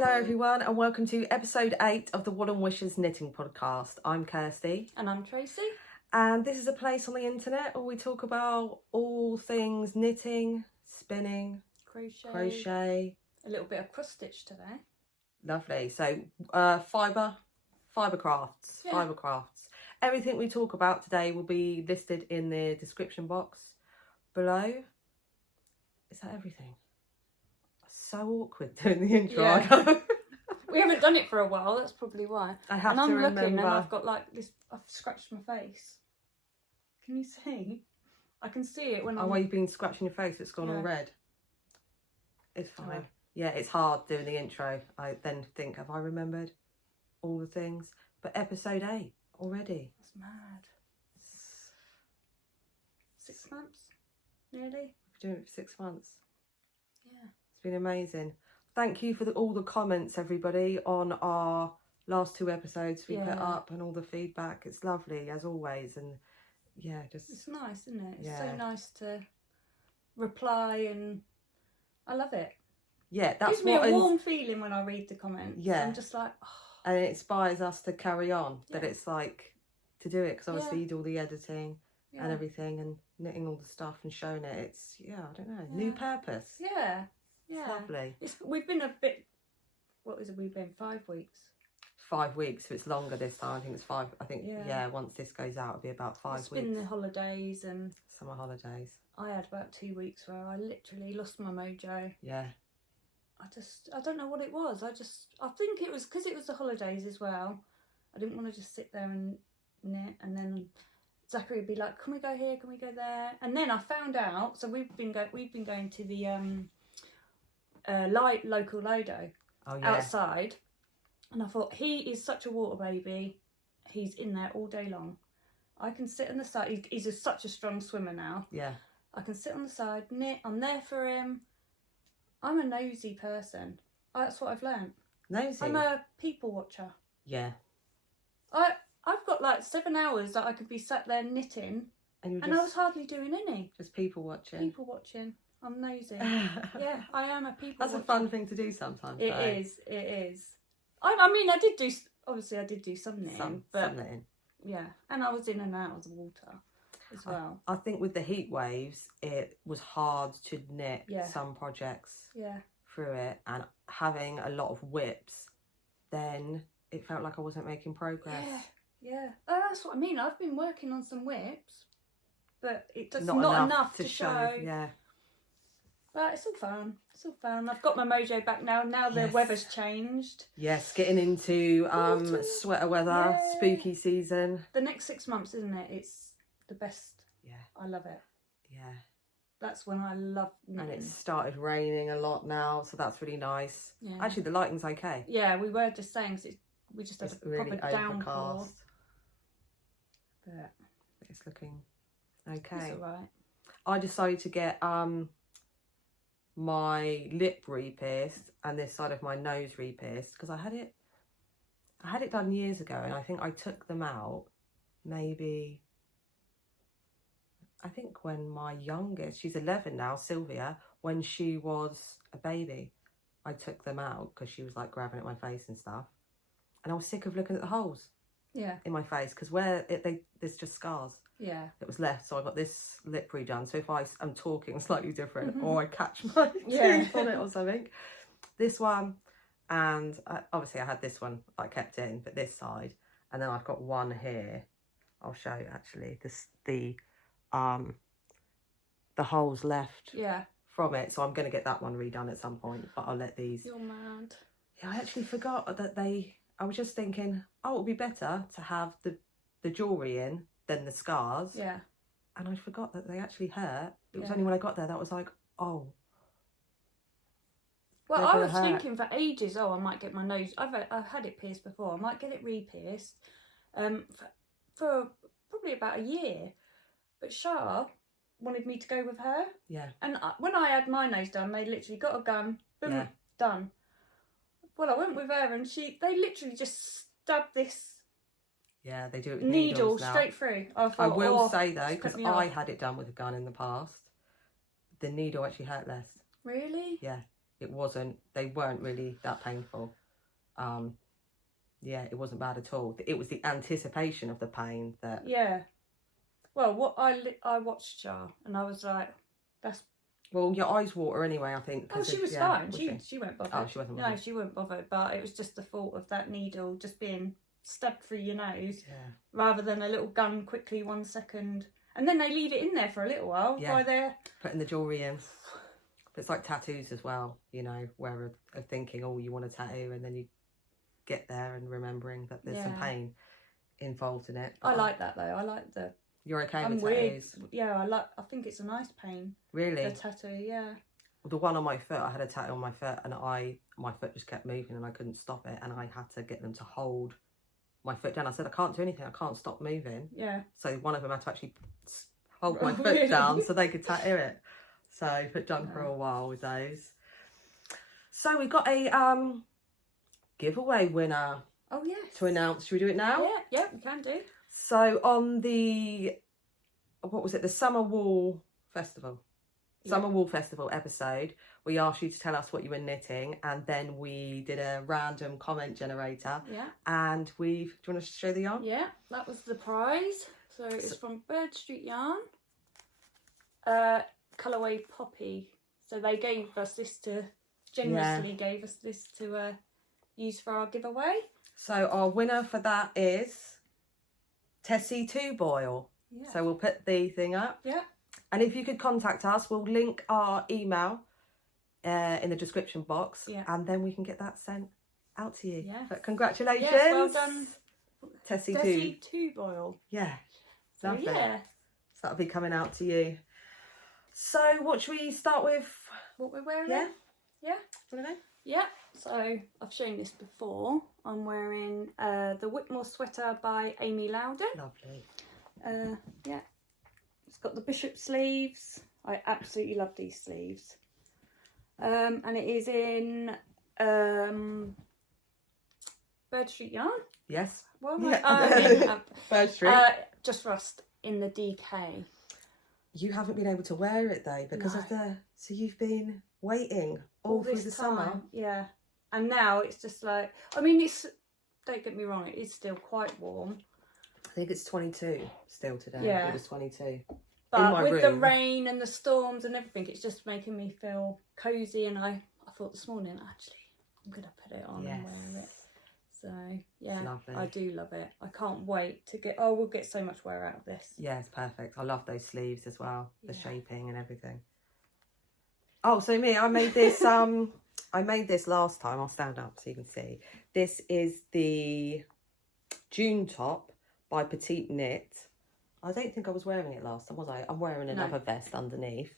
Hello everyone and welcome to episode 8 of the Wishes Knitting Podcast. I'm Kirsty. And I'm Tracy. And this is a place on the internet where we talk about all things knitting, spinning, crochet. A little bit of cross stitch today. Lovely. So fibre crafts. Everything we talk about today will be listed in the description box below. Is that everything? So awkward doing the intro. Yeah. We haven't done it for a while, that's probably why. I have and to I'm remember. looking and I've got like this, I've scratched my face. Can you see? I can see it when I'm... Oh, well, you've been scratching your face, it's gone all red. It's fine. Yeah, it's hard doing the intro. I then think, have I remembered all the things? But episode 8 already. That's mad. 6 months, nearly. We've been doing it for 6 months. Yeah. It's been amazing. Thank you for all the comments, everybody, on our last 2 episodes we put up and all the feedback. It's lovely, as always. And yeah, just... It's nice, isn't it? It's yeah. so nice to reply and I love it. Yeah, that's gives me a warm feeling when I read the comments. Yeah. I'm just like... Oh. And it inspires us to carry on, that it's like, to do it. Because obviously you do all the editing and everything and knitting all the stuff and showing it. It's, I don't know, new purpose. Yeah. Yeah. It's lovely. We've been a bit, what has it been, 5 weeks? 5 weeks, if it's longer this time. I think it's 5. I think, once this goes out, it'll be about 5 weeks. It's been the holidays and... Summer holidays. I had about 2 weeks where I literally lost my mojo. Yeah. I don't know what it was. I think it was because it was the holidays as well. I didn't want to just sit there and knit, and then Zachary would be like, can we go here, can we go there? And then I found out, so we've been going to the local Lowden outside, and I thought, he is such a water baby. He's in there all day long. I can sit on the side. He's such a strong swimmer now. Yeah. I can sit on the side, knit. I'm there for him. I'm a nosy person. That's what I've learnt. Nosy? I'm a people watcher. Yeah. I've got like 7 hours that I could be sat there knitting, and I was hardly doing any. Just people watching. People watching. I'm nosy. Yeah, I am a people watcher. That's a fun thing to do sometimes. It is. I mean, I did do some knitting. Some knitting. Yeah, and I was in and out of the water as well. I think with the heat waves, it was hard to knit some projects through it, and having a lot of whips, then it felt like I wasn't making progress. Yeah. That's what I mean. I've been working on some whips, but it's not enough to show. Yeah. But it's all fun. I've got my mojo back now. Now the weather's changed. Yes, getting into sweater weather, spooky season. The next 6 months, isn't it? It's the best. Yeah. I love it. Yeah. That's when I love knitting. And it's started raining a lot now, so that's really nice. Yeah. Actually, the lighting's okay. Yeah, we were just saying, we just had a really proper downpour. But it's looking okay. It's all right. I decided to get my lip re-pierced and this side of my nose re-pierced because I had it done years ago, and I think I took them out maybe, I think when my youngest, she's 11 now, Sylvia, when she was a baby, I took them out because she was like grabbing at my face and stuff, and I was sick of looking at the holes in my face because there's just scars that was left. So I got this lip redone, so if I'm talking slightly different or I catch my teeth on it or something, this one, and obviously I had this one I kept in, but this side, and then I've got one here. I'll show you actually the holes left from it, so I'm going to get that one redone at some point, but I'll let these... You're mad. Yeah, I actually forgot that I was just thinking, it would be better to have the jewellery in than the scars. Yeah. And I forgot that they actually hurt. It was only when I got there that I was like, oh. Well, I was thinking for ages, I might get my nose... I've had it pierced before. I might get it re-pierced for probably about a year. But Shawl wanted me to go with her. Yeah. And when I had my nose done, they literally got a gun, boom, done. Well, I went with her and they literally just stabbed this they do it with needle now. Straight through. I will say though, because I had it done with a gun in the past, the needle actually hurt less. Really? Yeah. they weren't really that painful. Yeah, it wasn't bad at all. It was the anticipation of the pain that... Yeah. Well, what I watched Shawl and I was like, that's... Well, your eyes water anyway, I think. Oh, she was fine. She weren't bothered. Oh, she wasn't bothered. No, she weren't bothered, but it was just the thought of that needle just being stabbed through your nose rather than a little gun quickly 1 second. And then they leave it in there for a little while by their... Putting the jewellery in. But it's like tattoos as well, you know, where of thinking, oh, you want a tattoo, and then you get there and remembering that there's some pain involved in it. But I like that though. I like the... You're okay with tattoos? Yeah, I think it's a nice pain. Really? The tattoo, yeah. The one on my foot, I had a tattoo on my foot, and my foot just kept moving and I couldn't stop it, and I had to get them to hold my foot down. I said, I can't do anything, I can't stop moving. Yeah. So one of them had to actually hold my foot down so they could tattoo it. So put done for a while with those. So we got a giveaway winner. Oh yes. To announce. Should we do it now? Yeah, we can do. So on the the Summer Wool Festival. Summer Wool Festival episode, we asked you to tell us what you were knitting, and then we did a random comment generator. Yeah. And do you want to show the yarn? Yeah, that was the prize. So it's from Bird Street Yarn. Colourway Poppy. So they gave us this generously gave us this to use for our giveaway. So our winner for that is Tessie 2 Boil. Yeah. So we'll put the thing up. Yeah. And if you could contact us, we'll link our email in the description box. Yeah. And then we can get that sent out to you. Yeah. But congratulations. Yes, well done. Tessie 2 Boil. Yeah. So, lovely. yeah. So that'll be coming out to you. So what should we start with? What we're wearing? Yeah. Yeah. Want to know? Yeah. So I've shown this before. I'm wearing the Whitmoor sweater by Amy Lowden. Lovely. Yeah. It's got the bishop sleeves. I absolutely love these sleeves. And it is in Bird Street Yarn. Yes. What am I? Bird Street. Just Rust in the DK. You haven't been able to wear it though because of so you've been waiting all through the summer. Yeah. And now it's just like, I mean, don't get me wrong, it is still quite warm. I think it's 22 still today. Yeah. It was 22. But with the rain and the storms and everything, it's just making me feel cosy. And I thought this morning, actually, I'm going to put it on and wear it. So, yeah, I do love it. I can't wait to get... Oh, we'll get so much wear out of this. Yeah, it's perfect. I love those sleeves as well. The shaping and everything. Oh, so I made this... I made this last time. I'll stand up so you can see. This is the June top by Petite Knit. I don't think I was wearing it last time, was I? I'm wearing another vest underneath,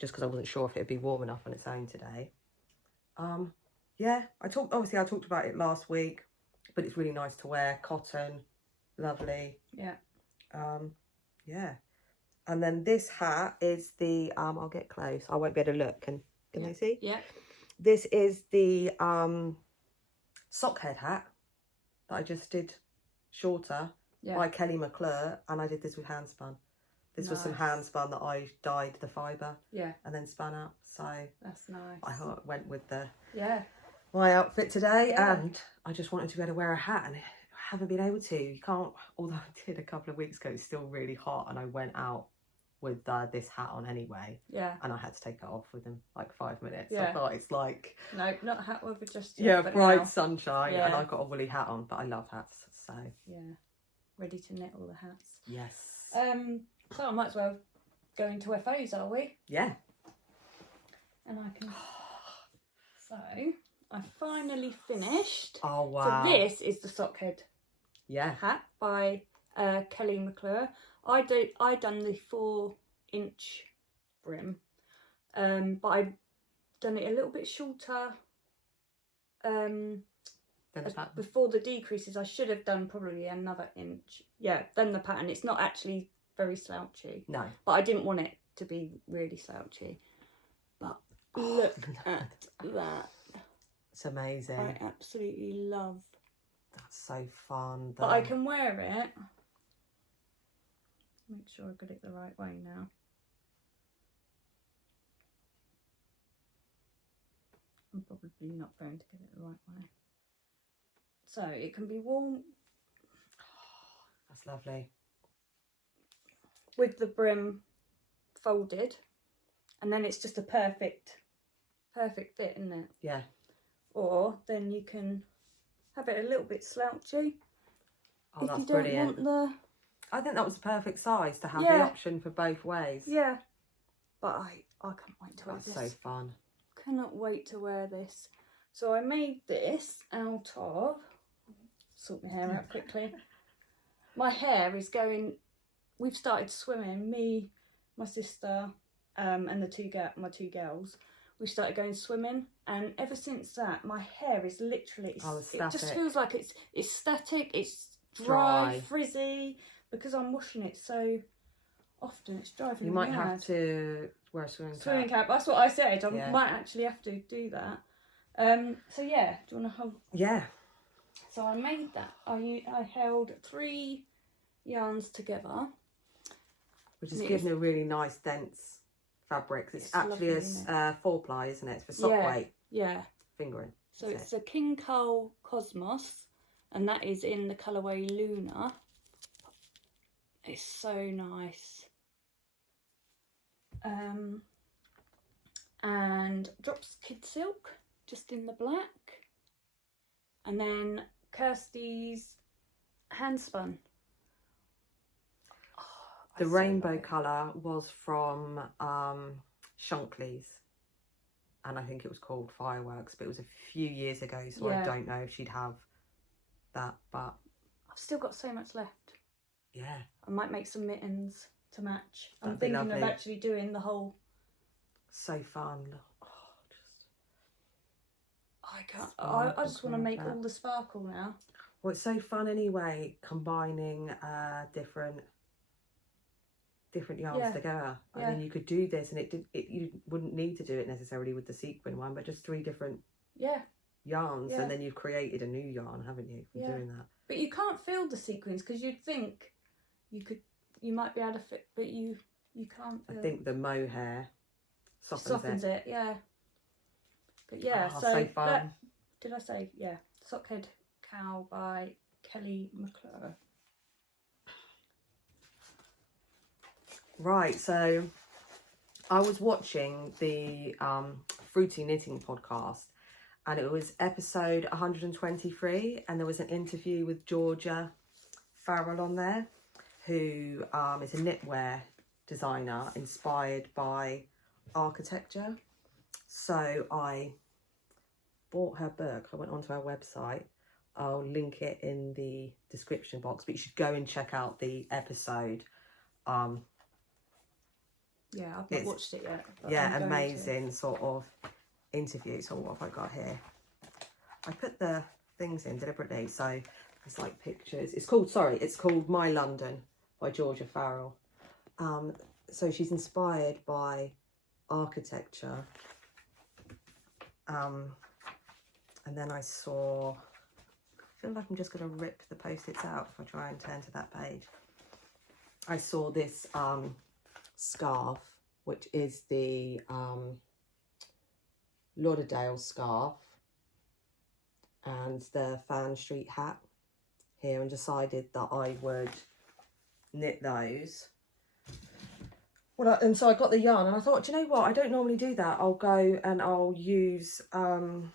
just because I wasn't sure if it'd be warm enough on its own today. Yeah, I talked about it last week, but it's really nice to wear. Cotton, lovely. Yeah. Yeah. And then this hat is the I'll get close. I won't be able to look. Can they see? Yeah. This is the sock head hat that I just did shorter. Yeah. By Kelly McClure, and I did this with hand spun. This was some hand spun that I dyed the fibre and then spun up. So that's nice. I went with my outfit today, and I just wanted to be able to wear a hat, and I haven't been able to. You can't, although I did a couple of weeks ago. It's still really hot, and I went out with this hat on anyway. Yeah. And I had to take it off within like 5 minutes. Yeah. I thought it's like not a hat over just bright sunshine, and I've got a woolly hat on, but I love hats, so ready to knit all the hats. Yes. So I might as well go into FOs, are we? Yeah. And I can... So, I finally finished. Oh, wow. So this is the sock head hat by Kelly McClure. I done the 4-inch brim, but I've done it a little bit shorter. Before the decreases, I should have done probably another inch. Yeah, then the pattern. It's not actually very slouchy. No. But I didn't want it to be really slouchy. But look at that. It's amazing. I absolutely love. That's so fun. But I can wear it. Make sure I got it the right way now. probably not going to get it the right way. So it can be worn. That's lovely. With the brim folded, and then it's just a perfect fit, isn't it? Yeah. Or then you can have it a little bit slouchy. Oh, that's brilliant. I think that was the perfect size to have the option for both ways. Yeah. But I can't wait to wear this. That's so fun. Cannot wait to wear this. So I made this out of... Sort my hair out quickly. My hair is going... We've started swimming. Me, my sister, and my two girls. We started going swimming, and ever since that, my hair is literally... It just feels like it's static, it's dry, frizzy, because I'm washing it so often. It's driving me mad. You might have to wear a swimming cap. That's what I said. I might actually have to do that. So yeah, do you want to hold? Yeah. So I made that. I held 3 yarns together, which is giving a really nice dense fabric. It's actually lovely, a 4-ply, isn't it? It's for sock weight. Yeah. Fingering. So it's a King Cowl Cosmos, and that is in the colourway Luna. It's so nice. And Drops Kid Silk, just in the black. And then Kirsty's Handspun. The rainbow colour was from Shankly's, and I think it was called Fireworks, but it was a few years ago, so I don't know if she'd have that, but... I've still got so much left. Yeah. I might make some mittens to match. I'm thinking of actually doing the whole... So fun. I can't... I just want to make all the sparkle now. Well, it's so fun anyway, combining different yarns together. I mean, you could do this, and you wouldn't need to do it necessarily with the sequin one, but just 3 different yarns, and then you've created a new yarn, haven't you, from doing that? But you can't feel the sequins, because you'd think you might be able to fit, but you can't. I think the mohair softens it. Yeah. But yeah, so fun. Did I say Sockhead Cowl by Kelly McClure. Right, so I was watching the Fruity Knitting podcast, and it was episode 123, and there was an interview with Georgia Farrell on there, who is a knitwear designer inspired by architecture. So I bought her book. I went onto her website. I'll link it in the description box, but you should go and check out the episode. Yeah, I've not watched it yet. Yeah, amazing sort of interview. So what have I got here? I put the things in deliberately, so it's like pictures. It's called My London by Georgia Farrell. So she's inspired by architecture. And then I feel like I'm just going to rip the post-its out if I try and turn to that page. I saw this scarf, which is the Lauderdale scarf, and the Fan Street hat here, and decided that I would knit those. Well, and so I got the yarn, and I thought, do you know what? I don't normally do that. I'll go and I'll use yarn.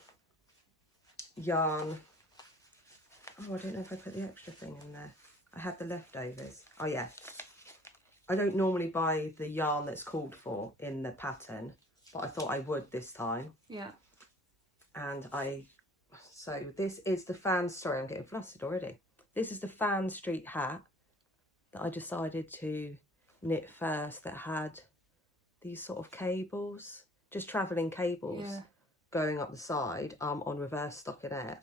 Oh, I don't know if I put the extra thing in there. I had the leftovers. Oh yeah. I don't normally buy the yarn that's called for in the pattern, but I thought I would this time. Yeah. And so this is the sorry, I'm getting flustered already. This is the Fan Street hat that I decided to knit first, that had these sort of cables, just travelling cables going up the side on reverse stockinette.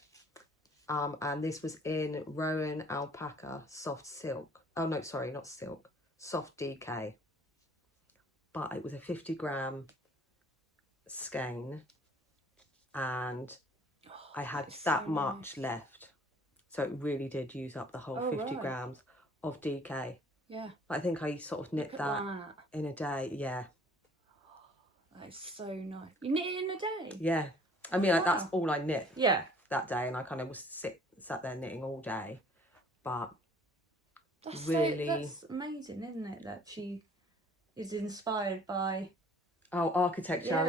And this was in Rowan Alpaca Soft Silk. Oh no, sorry, not silk. Soft DK. But it was a 50-gram skein, and I had that much left. So it really did use up the whole 50 grams of DK. Yeah. I think I sort of knit that in a day. Yeah. That is so nice. You knit it in a day? Yeah. I mean, like, that's all I knit. Yeah. That day, and I kind of was sat there knitting all day, but that's amazing, isn't it? That she is inspired by architecture,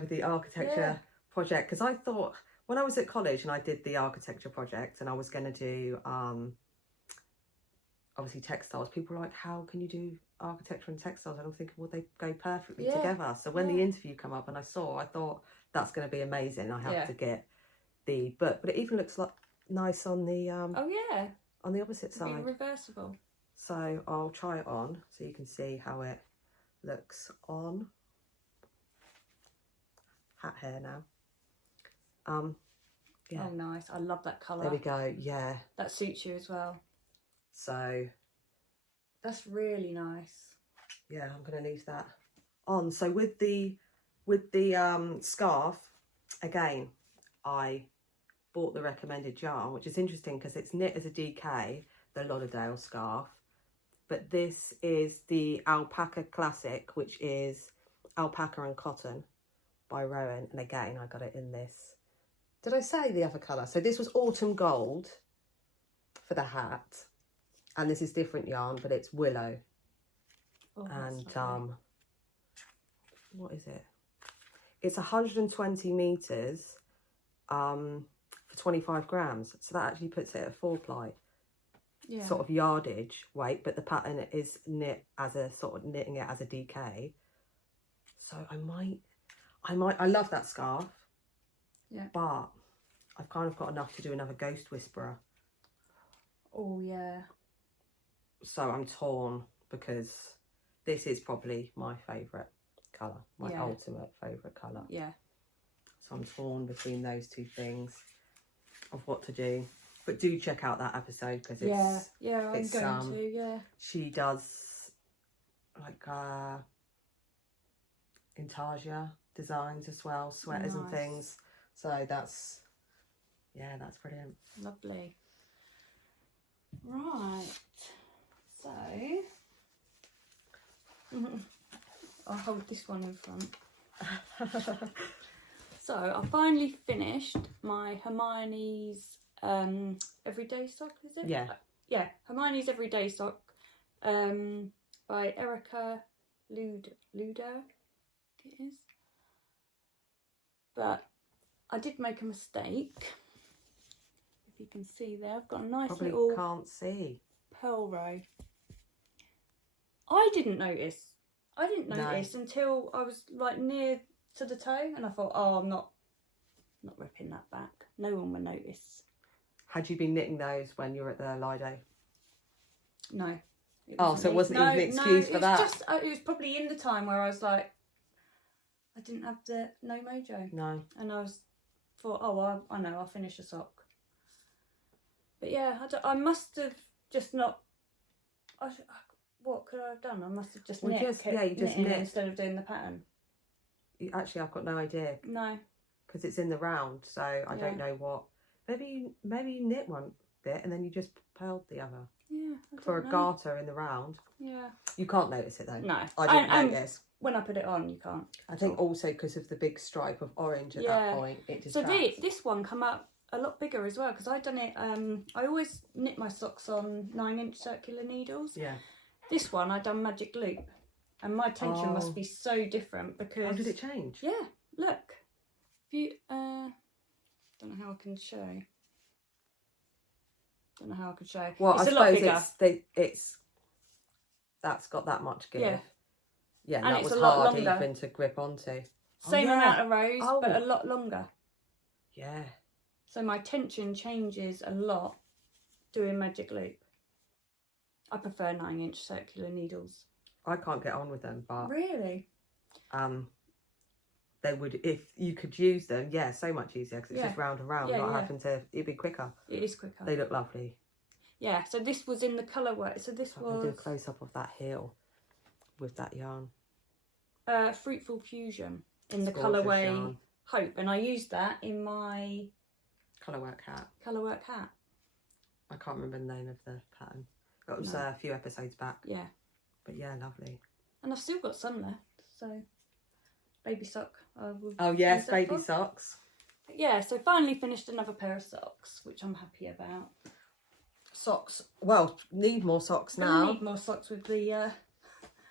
with the architecture project. Because I thought when I was at college and I did the architecture project, and I was going to do obviously textiles. People were like, how can you do architecture and textiles? And I'm thinking, well, they go perfectly together. So when the interview come up and I thought that's going to be amazing. I have to get the book, but it even looks like nice on the on the opposite side. Be reversible. So I'll try it on so you can see how it looks on. Hat hair now. Oh, nice. I love that colour. There we go. Yeah, that suits you as well. So that's really nice. Yeah, I'm going to leave that on. So with the scarf, again, I bought the recommended yarn, which is interesting because it's knit as a DK, the Lauderdale scarf, but this is the Alpaca Classic, which is alpaca and cotton by Rowan, and again I got it in this. Did I say the other colour? So this was autumn gold for the hat, and this is different yarn, but it's willow. And what is it? It's 120 meters for 25 grams, so that actually puts it at 4-ply sort of yardage weight, but the pattern is knit as a sort of knitting it as a DK. So I love that scarf, but I've kind of got enough to do another Ghost Whisperer. Oh yeah. So I'm torn because this is probably my favourite colour, my ultimate favourite colour. Yeah. So I'm torn between those two things of what to do. But do check out that episode because it's... Yeah, I'm going to, yeah. She does like intarsia designs as well, sweaters and things. So that's brilliant. Lovely. Right. So... I'll hold this one in front. So I finally finished my Hermiones Everyday Sock, is it? Yeah, Hermiones Everyday Sock by Erica Lowden, it is. But I did make a mistake. If you can see there, I've got a nice little... can't see. Pearl row. I didn't notice until I was like near to the toe, and I thought, oh, I'm not ripping that back. No one will notice. Had you been knitting those when you were at the Lido? No. So it wasn't even an excuse for that? It was probably in the time where I was like, I didn't have the no mojo. No. And I thought, oh, I know, I'll finish a sock. But yeah, I must have just not... what could I have done? I must have just knit instead of doing the pattern. Actually, I've got no idea. No. Because it's in the round, so I don't know what... Maybe you knit one bit and then you just pearled the other. Yeah, for a garter in the round. Yeah. You can't notice it though. No. I didn't notice. When I put it on, you can't. I think also because of the big stripe of orange at that point, it distracts. So this one come up a lot bigger as well, because I've done it, I always knit my socks on 9-inch circular needles. Yeah. This one I done magic loop, and my tension must be so different because... How did it change? Yeah, look. If you, don't know how I can show. Well, it's I suppose it's that's got that much give. Yeah, and that was hard even to grip onto. Same amount of rows, but a lot longer. Yeah. So my tension changes a lot doing magic loop. I prefer 9-inch circular needles. I can't get on with them, but really, they would, if you could use them. Yeah, so much easier because it's just round and round, not having to. It'd be quicker. It is quicker. They look lovely. Yeah. So this was in the colour work. So this was. I'll do a close up of that heel with that yarn. Fruitful Fusion in the colourway Hope, and I used that in my colourwork hat. I can't remember the name of the pattern. It was a few episodes back. Yeah. But yeah, lovely. And I've still got some left, so baby sock. Oh yes, baby socks. yeah, so finally finished another pair of socks, which I'm happy about. Socks. Well, need more socks now. Need more socks with the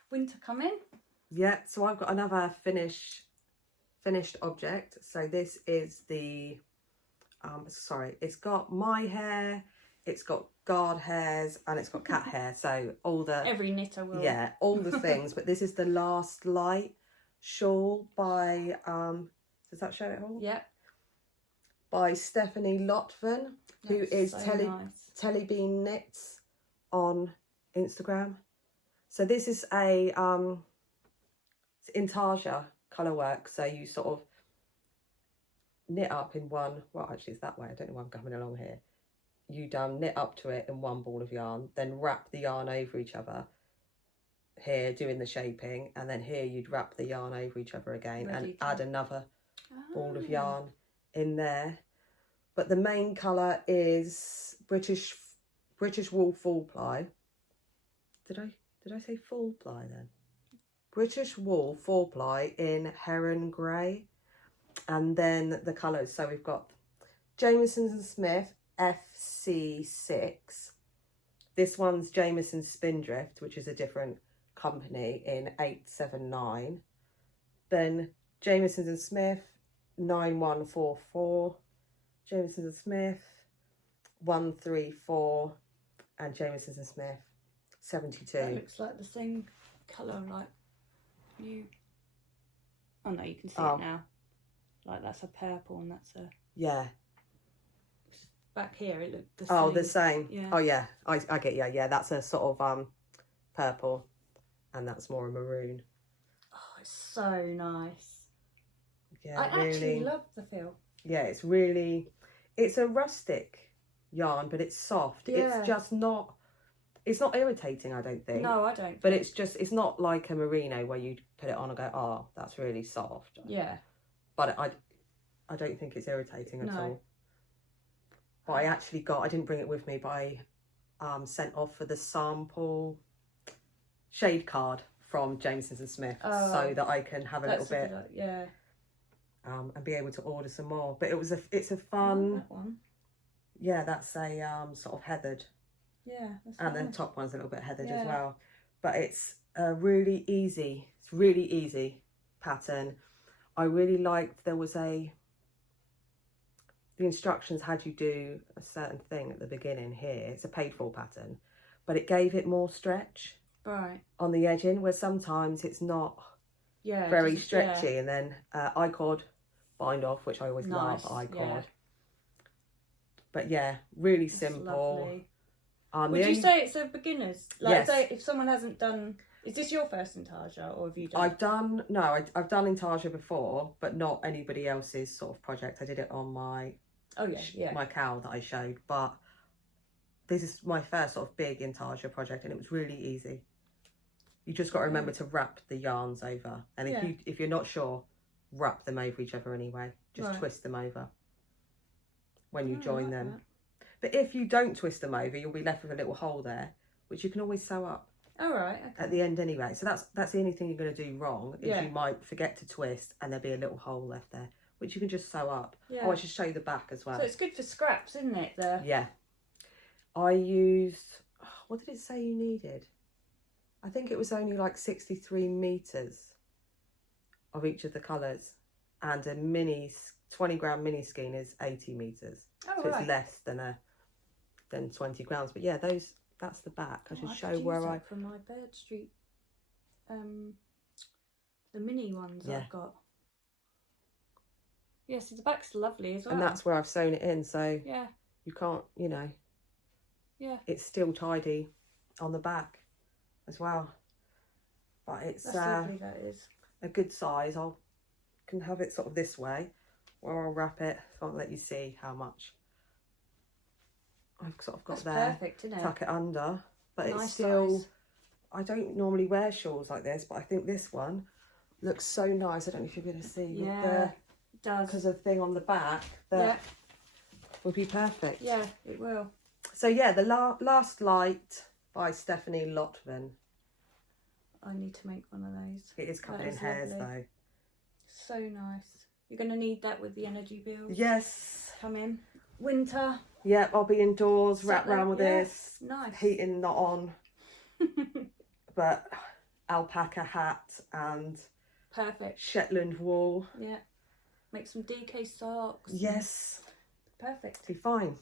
winter coming. Yeah, so I've got another finished object. So this is the, it's got my hair, it's got guard hairs, and it's got cat hair. So all the... Every knitter will. Yeah, all the things. But this is the Last Light shawl by, does that show it all? Yeah. By Stephanie Lowden, who is Telly Bean Knits on Instagram. So this is a it's intarsia colour work. So you sort of knit up in one. Well, actually, it's that way. I don't know why I'm coming along here. You knit up to it in one ball of yarn, then wrap the yarn over each other. Here, doing the shaping, and then here you'd wrap the yarn over each other again and add another ball of yarn in there. But the main colour is British wool full ply. Did I say full ply then? British wool full ply in heron grey. And then the colours. So we've got Jamieson Smith FC6. This one's Jameson Spindrift, which is a different company, in 879. Then Jameson Smith 9144. Jameson Smith 134, and Jameson Smith 72. That looks like the same colour, like you. Oh no, you can see it now. Like that's a purple and that's a. Yeah. Back here it looked the same. Oh, the same. Yeah. Oh yeah, I get you. Yeah, that's a sort of purple, and that's more a maroon. Oh, it's so nice. Yeah, I actually love the feel. Yeah, it's a rustic yarn, but it's soft. Yeah. It's just not, it's not irritating, I don't think. No, I don't. But it's not like a merino where you put it on and go, oh, that's really soft. Yeah. But I don't think it's irritating at all. But I didn't bring it with me, but I sent off for the sample shade card from Jameson Smith so that I can have a little bit. Yeah. And be able to order some more. But it's a fun. That one. Yeah, that's a sort of heathered. Yeah. And the top one's a little bit heathered as well. But it's a really easy pattern. I really liked the instructions had you do a certain thing at the beginning here. It's a paid for pattern, but it gave it more stretch on the edging, where sometimes it's not very stretchy. And then I-cord bind off, which I always love I-cord. But yeah, really simple. Would you say it's a beginner's? Like, say if someone hasn't done, is this your first intarsia, or have you done? I've done intarsia before, but not anybody else's sort of project. I did it on my my cowl that I showed, but this is my first sort of big intarsia project, and it was really easy. You just got to remember to wrap the yarns over, and if you're not sure, wrap them over each other anyway. Just twist them over when you join them. But if you don't twist them over, you'll be left with a little hole there, which you can always sew up. At the end anyway. So that's the only thing you're going to do wrong, is you might forget to twist and there'll be a little hole left there, which you can just sew up. I should show you the back as well. So it's good for scraps, isn't it? Yeah. I used, what did it say you needed? I think it was only like 63 metres of each of the colours, and a 20 gram mini skein is 80 metres. So it's less than 20 grams. But yeah, that's the back. I should show where I from my Bird Street, the mini ones I've got. Yes, the back's lovely as well. And that's where I've sewn it in, so you can't, it's still tidy on the back as well. But it's that's lovely, that is a good size. Can have it sort of this way, or I'll wrap it. So I'll let you see how much I've sort of got there. Perfect, isn't it? Tuck it under, but nice it's still size. I don't normally wear shawls like this, but I think this one looks so nice. I don't know if you're going to see. Yeah, it does. Because of the thing on the back that would be perfect. Yeah, it will. So yeah, the Last Light by Stephanie Lowden. I need to make one of those. It is covered in hairs though. So nice. You're going to need that with the energy bills. Yes. Come in. Winter. Yep, I'll be indoors, wrapped around with this. Nice. Heating not on. But alpaca hat and perfect Shetland wool. Yeah. Make some DK socks. Yes. Perfect. Be fine.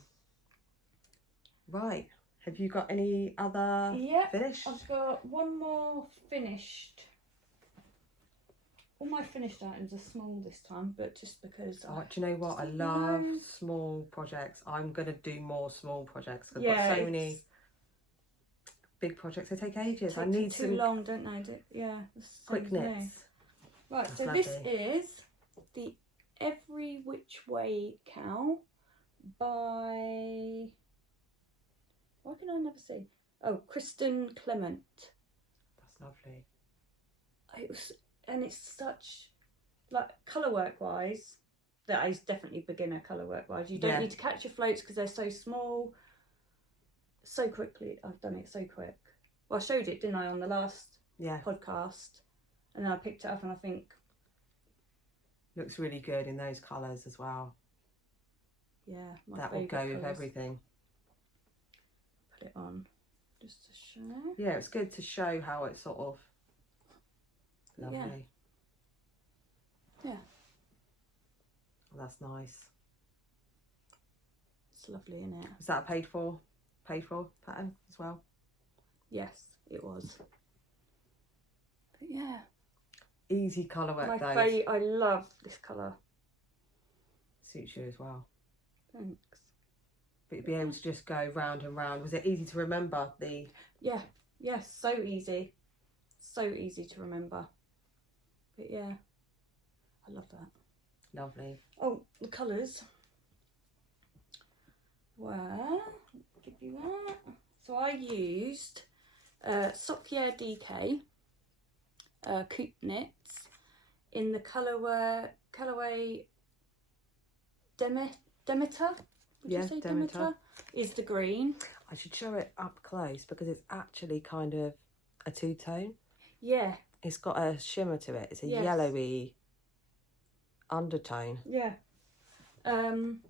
Right. Have you got any other finish? I've got one more finished. All my finished items are small this time, but just because... do you know what? I love small projects. I'm going to do more small projects because I've got so many big projects. They take ages. I need too long, don't they? Quick knits. Right, so lovely. This is the Every Which Way Cowl by... Why can I never see? Oh, Kristen Clement. That's lovely. And it's such, like, colour work wise, that is definitely beginner colour work wise. You don't need to catch your floats because they're so small. So quickly, I've done it so quick. Well, I showed it, didn't I, on the last podcast, and then I picked it up and I think looks really good in those colours as well. Yeah, that will go with everything. Put it on just to show. Yeah, it's good to show how it's sort of lovely. Yeah. Well, that's nice. It's lovely, isn't it? Was that a paid for pattern as well? Yes, it was. But yeah. Easy colour work, though. I love this colour. Suits you as well. Thanks. But you'd be able to just go round and round. Was it easy to remember the... Yeah. Yes, so easy. So easy to remember. But yeah, I love that. Lovely. Oh, the colours. Well, give you that. So I used Sophier DK Coop Knits in the colourway Demeter. Would you say Demeter? Is the green. I should show it up close because it's actually kind of a two-tone. Yeah. It's got a shimmer to it. It's a yellowy undertone. Yeah. And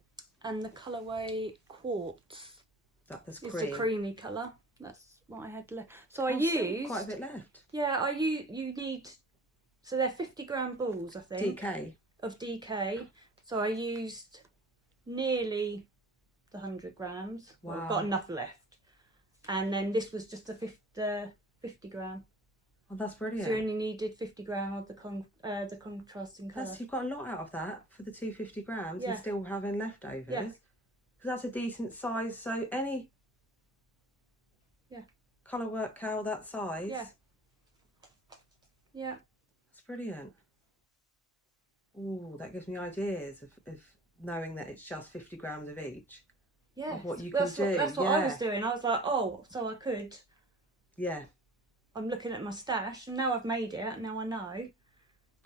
the colourway Quartz. That's cream. It's a creamy colour. That's what I had left. So I used quite a bit left. Yeah, you need. So they're 50-gram balls, I think. DK. Of DK. So I used nearly the 100 grams. Wow. Well, I've got enough left. And then this was just a 50 gram. Oh, that's brilliant. So you only needed 50 gram of the contrasting colour. You've got a lot out of that for the 250 grams and still having leftovers. Yeah. Because that's a decent size. So any colour work cowl that size. Yeah. Yeah. That's brilliant. Oh, that gives me ideas of knowing that it's just 50 grams of each. Yeah. Of what you can do. That's what I was doing. I was like, oh, so I could. Yeah. I'm looking at my stash and now I've made it. Now I know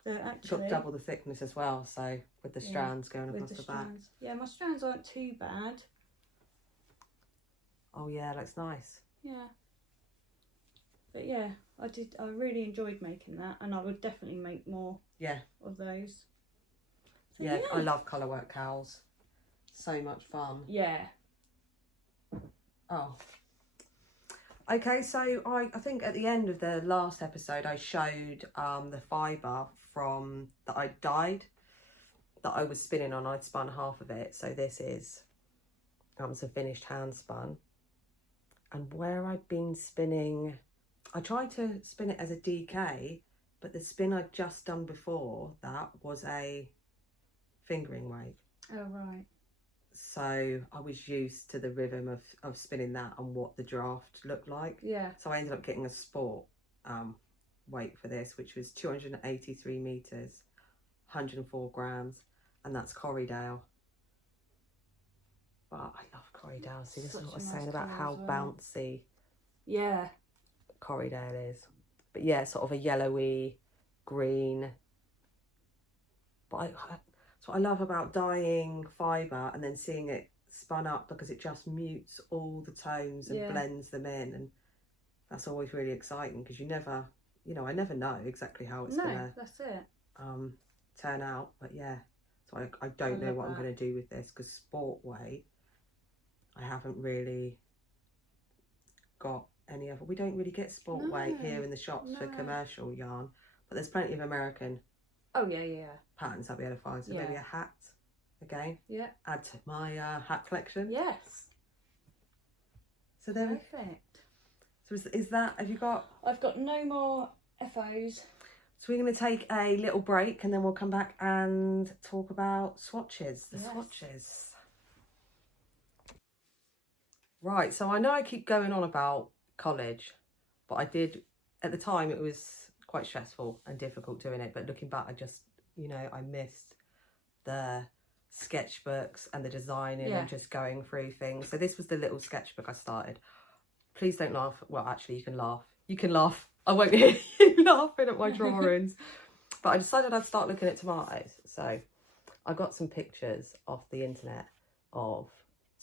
that actually... Got double the thickness as well, so with the strands going across the back. Yeah, my strands aren't too bad. Oh yeah, looks nice. Yeah. But yeah, I really enjoyed making that and I would definitely make more of those. So, yeah, I love colour work cowls. So much fun. Yeah. Oh. Okay, so I think at the end of the last episode I showed the fibre from that I dyed that I was spinning on. I'd spun half of it, so this is some finished hand spun. And where I'd been spinning, I tried to spin it as a DK, but the spin I'd just done before that was a fingering weight. Oh right. So I was used to the rhythm of spinning that and what the draft looked like. Yeah. So I ended up getting a sport weight for this, which was 283 metres, 104 grams, and that's Corriedale. But I love Corriedale. See, this is what I was saying about how bouncy Corriedale is. But yeah, sort of a yellowy green. But that's what I love about dyeing fibre and then seeing it spun up, because it just mutes all the tones and blends them in, and that's always really exciting because you never, I never know exactly how it's gonna that's it. turn out. But yeah, So I don't know what I'm going to do with this, because sport weight, I haven't really got any other. We don't really get sport weight here in the shops for commercial yarn, but there's plenty of American patterns I'll be able to find. So maybe a hat again. Yeah. Add to my hat collection. Yes. So there. Perfect. So is that, have you got? I've got no more FOs. So we're going to take a little break and then we'll come back and talk about swatches. The swatches. Right, so I know I keep going on about college, but I did, at the time it was quite stressful and difficult doing it, but looking back I just, you know, I missed the sketchbooks and the designing and just going through things. So this was the little sketchbook I started. Please don't laugh. Well, actually, you can laugh. You can laugh. I won't hear you laughing at my drawings. But I decided I'd start looking at tomatoes. So I got some pictures off the internet of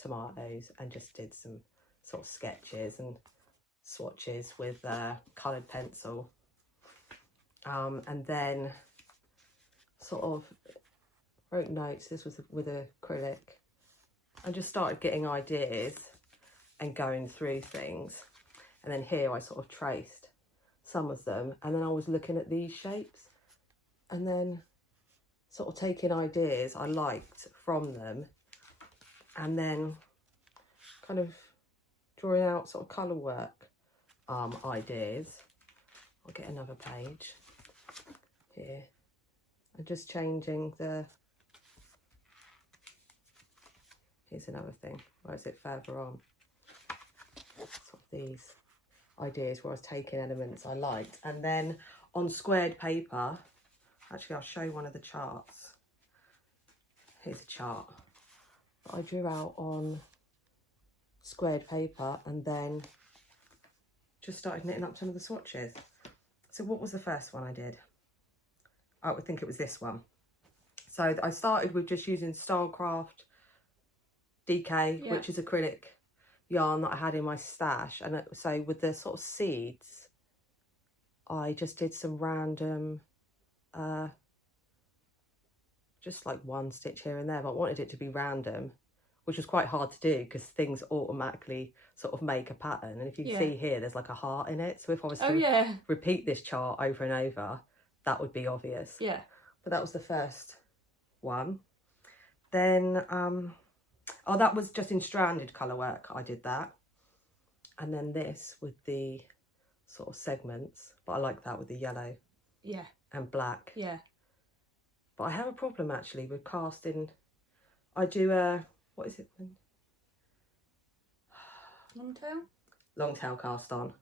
tomatoes and just did some sort of sketches and swatches with coloured pencil. And then sort of wrote notes. This was with acrylic. I just started getting ideas and going through things, and then here I sort of traced some of them, and then I was looking at these shapes and then sort of taking ideas I liked from them and then kind of drawing out sort of colour work ideas. I'll get another page here and just changing the, here's another thing, where is it further on? Sort of these ideas where I was taking elements I liked, and then on squared paper, actually I'll show one of the charts. Here's a chart that I drew out on squared paper and then just started knitting up some of the swatches. So what was the first one I did? I would think it was this one. So I started with just using Stylecraft DK, which is acrylic yarn that I had in my stash, and so with the sort of seeds I just did some random just like one stitch here and there, but I wanted it to be random, which was quite hard to do because things automatically sort of make a pattern, and if you see here there's like a heart in it, so if I was to repeat this chart over and over that would be obvious. But that was the first one. Then oh, that was just in stranded colour work, I did that. And then this with the sort of segments, but I like that with the yellow and black. But I have a problem actually with casting. I do a, what is it? Long tail? Long tail cast on.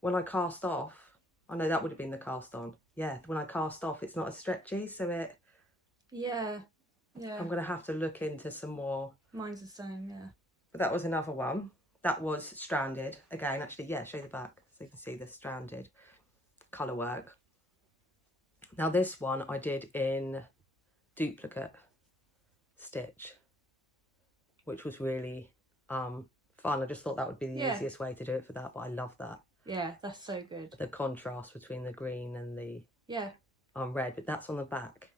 When I cast off, I know that would have been the cast on. Yeah, when I cast off it's not as stretchy, so it... I'm going to have to look into some more. Mine's the same, But that was another one. That was stranded. Again, actually, show the back so you can see the stranded colour work. Now this one I did in duplicate stitch, which was really fun. I just thought that would be the easiest way to do it for that, but I love that. Yeah, that's so good. The contrast between the green and the red, but that's on the back.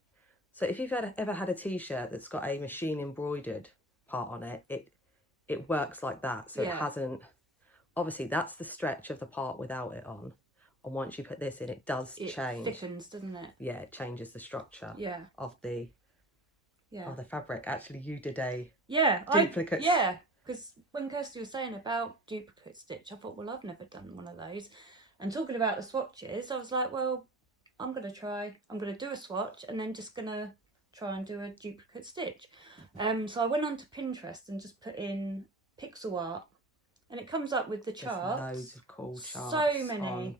So if you've ever had a t-shirt that's got a machine embroidered part on it, it works like that. So it hasn't, obviously that's the stretch of the part without it on. And once you put this in, it does change. It thickens, doesn't it? Yeah, it changes the structure of the fabric. Actually, you did a duplicate. Because when Kirsty was saying about duplicate stitch, I thought, well, I've never done one of those. And talking about the swatches, I was like, well, I'm going to do a swatch and then just going to try and do a duplicate stitch. So I went onto Pinterest and just put in pixel art, and it comes up with the charts. There's loads of cool charts. So many.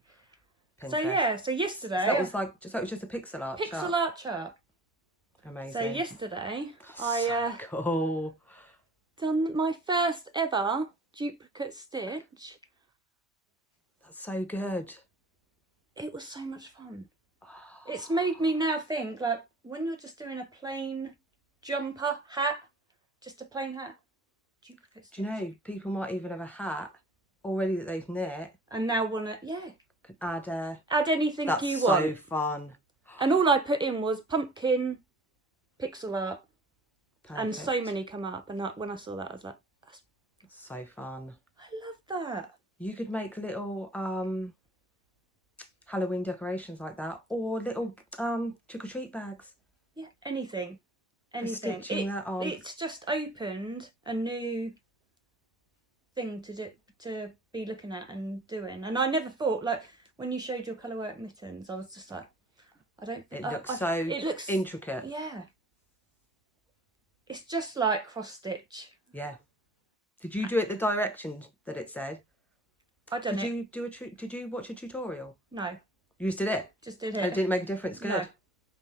Pinterest. So yesterday... So that was just a pixel art chart? Pixel art chart. Amazing. So yesterday I cool. Done my first ever duplicate stitch. That's so good. It was so much fun. It's made me now think, like, when you're just doing a plain jumper, hat, just a plain hat, duplicate stitch. Do you know, people might even have a hat already that they've knit. And now want to, could add anything you want. That's so fun. And all I put in was pumpkin, pixel art. Perfect. And so many come up. And when I saw that, I was like, that's so fun. I love that. You could make little Halloween decorations like that, or little trick-or-treat bags. Yeah, anything. Stitching that on. It's just opened a new thing to be looking at and doing. And I never thought, like, when you showed your colourwork mittens, I was just like, it looks intricate. Yeah. It's just like cross stitch. Yeah. Did you do it the direction that it said? I don't know. Did you watch a tutorial? No. You just did it? Just did it. And it didn't make a difference? Good. No.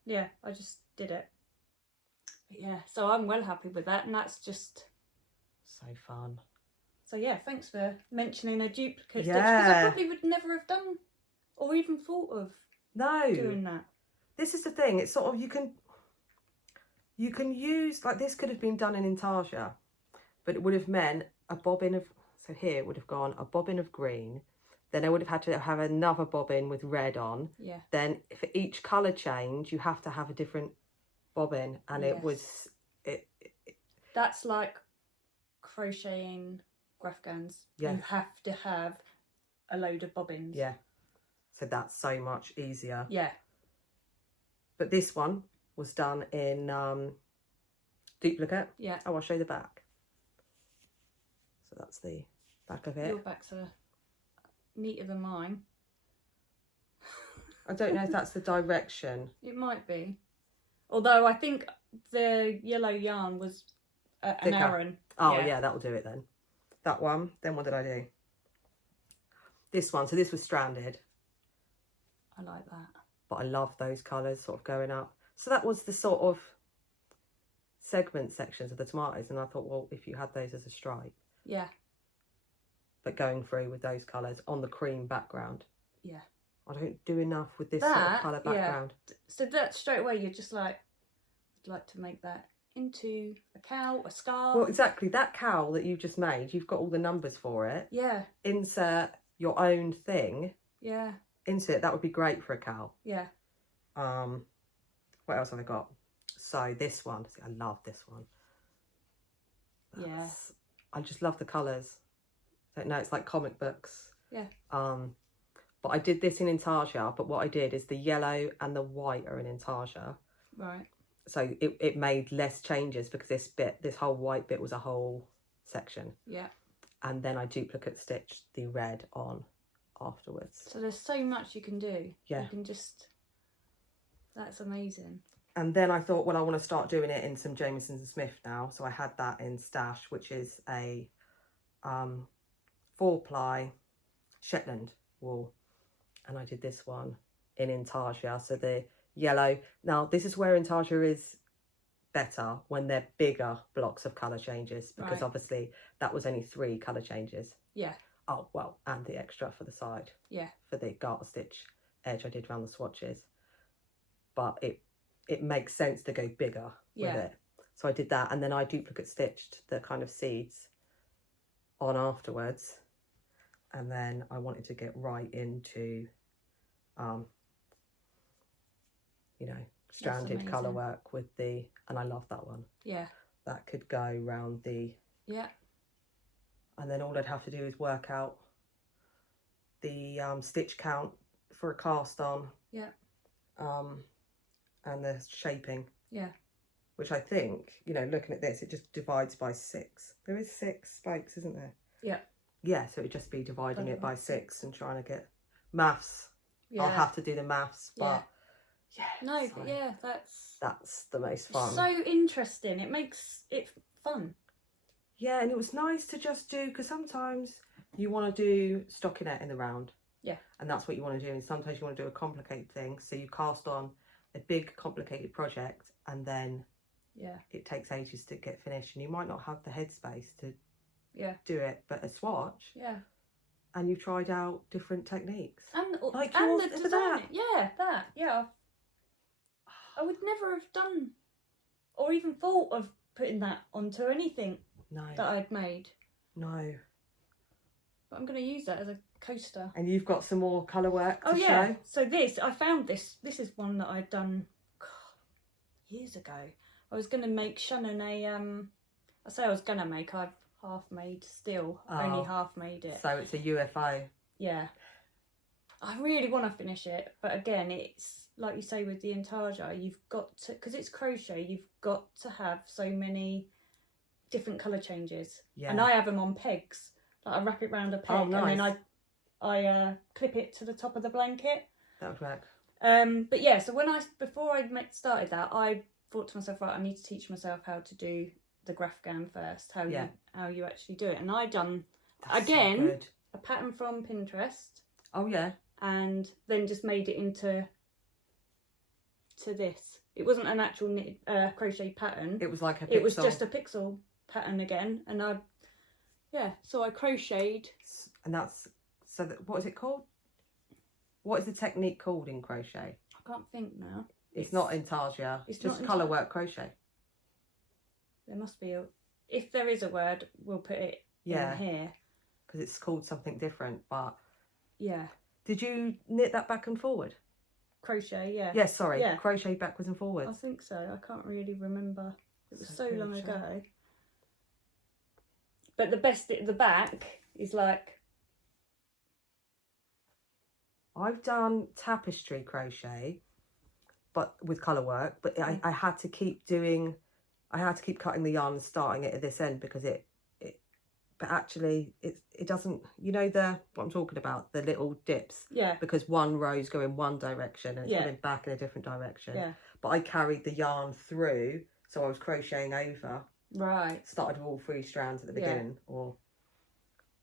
Yeah, I just did it. But yeah, so I'm well happy with that, and that's just... so fun. So yeah, thanks for mentioning a duplicate yeah. stitch, because I probably would never have done, or even thought of doing that. This is the thing, it's sort of, you can use, like, this could have been done in intarsia, but it would have meant a bobbin of, so here it would have gone a bobbin of green, then I would have had to have another bobbin with red on. Yeah. Then for each colour change, you have to have a different bobbin, and yes. it was... That's like crocheting graph gowns. Yeah. You have to have a load of bobbins. Yeah. So that's so much easier. Yeah. But this one was done in duplicate. Yeah. Oh, I'll show you the back. So that's the back of it. Your backs are neater than mine. I don't know if that's the direction. It might be. Although I think the yellow yarn was an Aran. Oh yeah, that'll do it then. That one. Then what did I do? This one. So this was stranded. I like that. But I love those colours sort of going up. So that was the sort of segment sections of the tomatoes, and I thought, well, if you had those as a stripe. Yeah. But going through with those colours on the cream background. Yeah. I don't do enough with this sort of colour background. Yeah. So that straight away you're just like, I'd like to make that into a cowl, a scarf. Well, exactly. That cowl that you've just made, you've got all the numbers for it. Yeah. Insert your own thing. Yeah. Into it. That would be great for a cowl. Yeah. What else have I got? So this one. I love this one. Yeah. I just love the colours. I don't know, it's like comic books. Yeah. But I did this in intarsia, but what I did is the yellow and the white are in intarsia. Right. So it made less changes because this whole white bit was a whole section. Yeah. And then I duplicate stitched the red on afterwards. So there's so much you can do. Yeah. You can just... That's amazing. And then I thought, well, I want to start doing it in some Jamesons and Smith now. So I had that in Stash, which is a 4-ply Shetland wool. And I did this one in intarsia. So the yellow. Now, this is where intarsia is better, when they're bigger blocks of colour changes. Because obviously that was only 3 colour changes. Yeah. Oh, well, and the extra for the side. Yeah. For the garter stitch edge I did around the swatches. But it makes sense to go bigger with it. So I did that, and then I duplicate stitched the kind of seeds on afterwards. And then I wanted to get right into, you know, stranded colour work with the, and I love that one. Yeah. That could go round the... Yeah. And then all I'd have to do is work out the stitch count for a cast on. Yeah. And the shaping. Yeah. Which I think, you know, looking at this, it just divides by 6. There is 6 spikes, isn't there? Yeah. Yeah, so it'd just be dividing it by 6 and trying to get maths. Yeah. I'll have to do the maths, but no, but yeah, that's the most fun. So interesting. It makes it fun. Yeah, and it was nice to just do, because sometimes you want to do stockinette in the round. Yeah. And that's what you want to do. And sometimes you want to do a complicated thing. So you cast on a big complicated project, and then it takes ages to get finished, and you might not have the headspace to do it. But a swatch, and you've tried out different techniques, and like and the design, I would never have done or even thought of putting that onto anything that I'd made. No. But I'm going to use that as a coaster. And you've got some more colour work to show. So I found this. This is one that I'd done years ago. I was going to make Shannon I say I was going to make, I've half made still, only half made it. So it's a UFO. Yeah. I really want to finish it, but again, it's like you say with the intarsia, you've got to, because it's crochet, you've got to have so many different colour changes. Yeah. And I have them on pegs. Like I wrap it round a peg, and then I clip it to the top of the blanket. That would work. But yeah, so before I started that, I thought to myself, right, I need to teach myself how to do the Grafghan first, how you actually do it. And I done again a pattern from Pinterest. Oh yeah. And then just made it into this. It wasn't an actual crochet pattern. It was like a pixel. It was just a pixel pattern again, and so I crocheted. And that's what is it called? What is the technique called in crochet? I can't think now. It's not intarsia. It's just colour work crochet. There must be if there is a word, we'll put it in here. Because it's called something different, but... Yeah. Did you knit that back and forward? Crochet, yeah. Yes, sorry. Yeah. Crochet backwards and forwards. I think so. I can't really remember. It was so long ago. But the best bit at the back is like... I've done tapestry crochet, but with colour work, but I had to keep cutting the yarn and starting it at this end because but actually it doesn't, you know what I'm talking about, the little dips. Yeah. Because one row's going one direction and it's coming back in a different direction. Yeah. But I carried the yarn through, so I was crocheting over. Right. Started with all 3 strands at the beginning.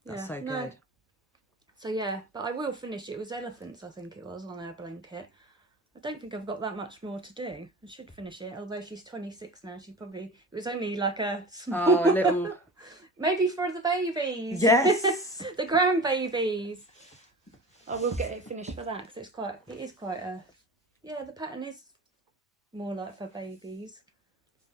That's so good. So yeah, but I will finish it. It was elephants, I think it was, on our blanket. I don't think I've got that much more to do. I should finish it, although she's 26 now. It was only like a small... Oh, a little... Maybe for the babies. Yes. The grandbabies. I will get it finished for that, because it is quite a... Yeah, the pattern is more like for babies.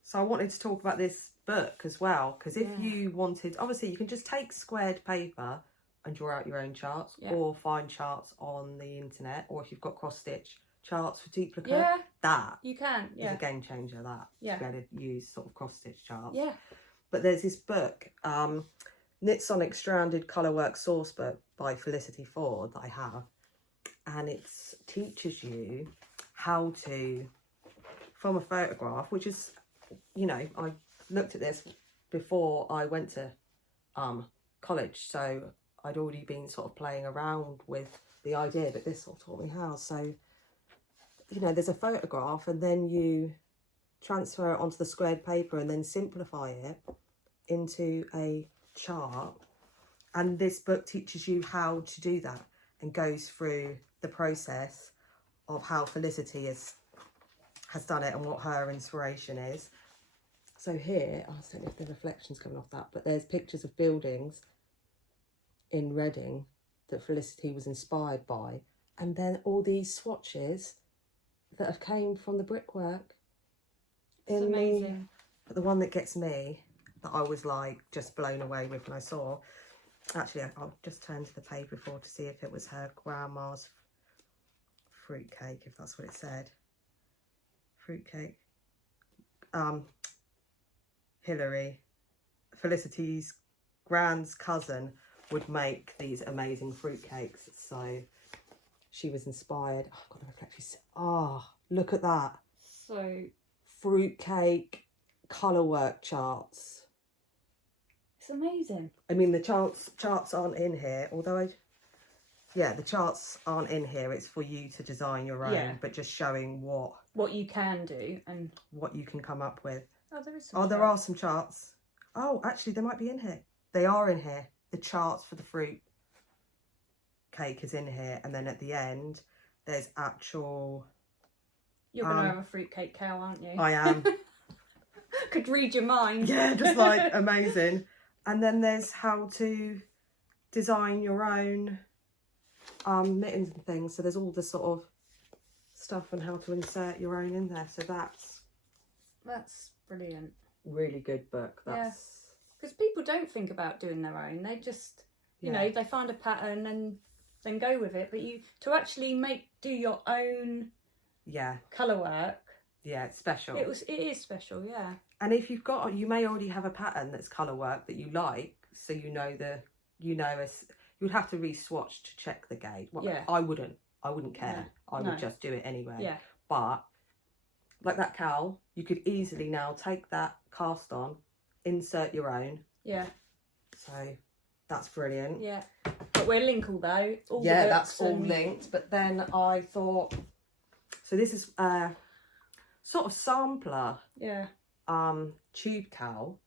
So I wanted to talk about this book as well, because if you wanted... Obviously, you can just take squared paper and draw out your own charts, or find charts on the internet, or if you've got cross-stitch charts for duplicate, that you can is a game changer, that to be able to use sort of cross-stitch charts. But there's this book, Knit Sonic Stranded Colourwork Source Book by Felicity Ford that I have, and it teaches you how to, from a photograph, which is, I looked at this before I went to college, so I'd already been sort of playing around with the idea, but this sort of taught me how. So, there's a photograph, and then you transfer it onto the squared paper and then simplify it into a chart. And this book teaches you how to do that and goes through the process of how Felicity has done it and what her inspiration is. So here, I don't know if the reflection's coming off that, but there's pictures of buildings in Reading that Felicity was inspired by, and then all these swatches that have came from the brickwork. It's amazing. But the one that gets me, that I was like just blown away with when I saw, actually I'll just turn to the page before to see if it was her grandma's fruitcake, if that's what it said. Fruitcake. Hilary, Felicity's grand's cousin, would make these amazing fruitcakes, so she was inspired. Oh, I've got the reflection. Oh, look at that. So fruitcake colourwork charts. It's amazing. I mean, the charts aren't in here, although the charts aren't in here. It's for you to design your own, but just showing what you can do and what you can come up with. Oh, there is some. Oh, there are some charts. Oh, actually, they might be in here. They are in here. The charts for the fruit cake is in here, and then at the end there's actual... You're gonna have a fruitcake cow, aren't you? I am. Could read your mind. Yeah, just like amazing. And then there's how to design your own mittens and things, so there's all the sort of stuff on how to insert your own in there. So that's brilliant. Really good book. Because people don't think about doing their own. They just, you know, they find a pattern and then go with it. But to actually do your own colour work Yeah, it's special. It is special, yeah. And if you've got, you may already have a pattern that's colour work that you like, so you'd have to re-swatch to check the gauge. Well, yeah. I wouldn't care. I would just do it anyway. Yeah. But like that cowl, you could easily now take that cast on, insert your own. Yeah. So that's brilliant. Yeah. But we'll link all those. Yeah, that's all linked. But then I thought, so this is sort of sampler. Yeah. Tube cowl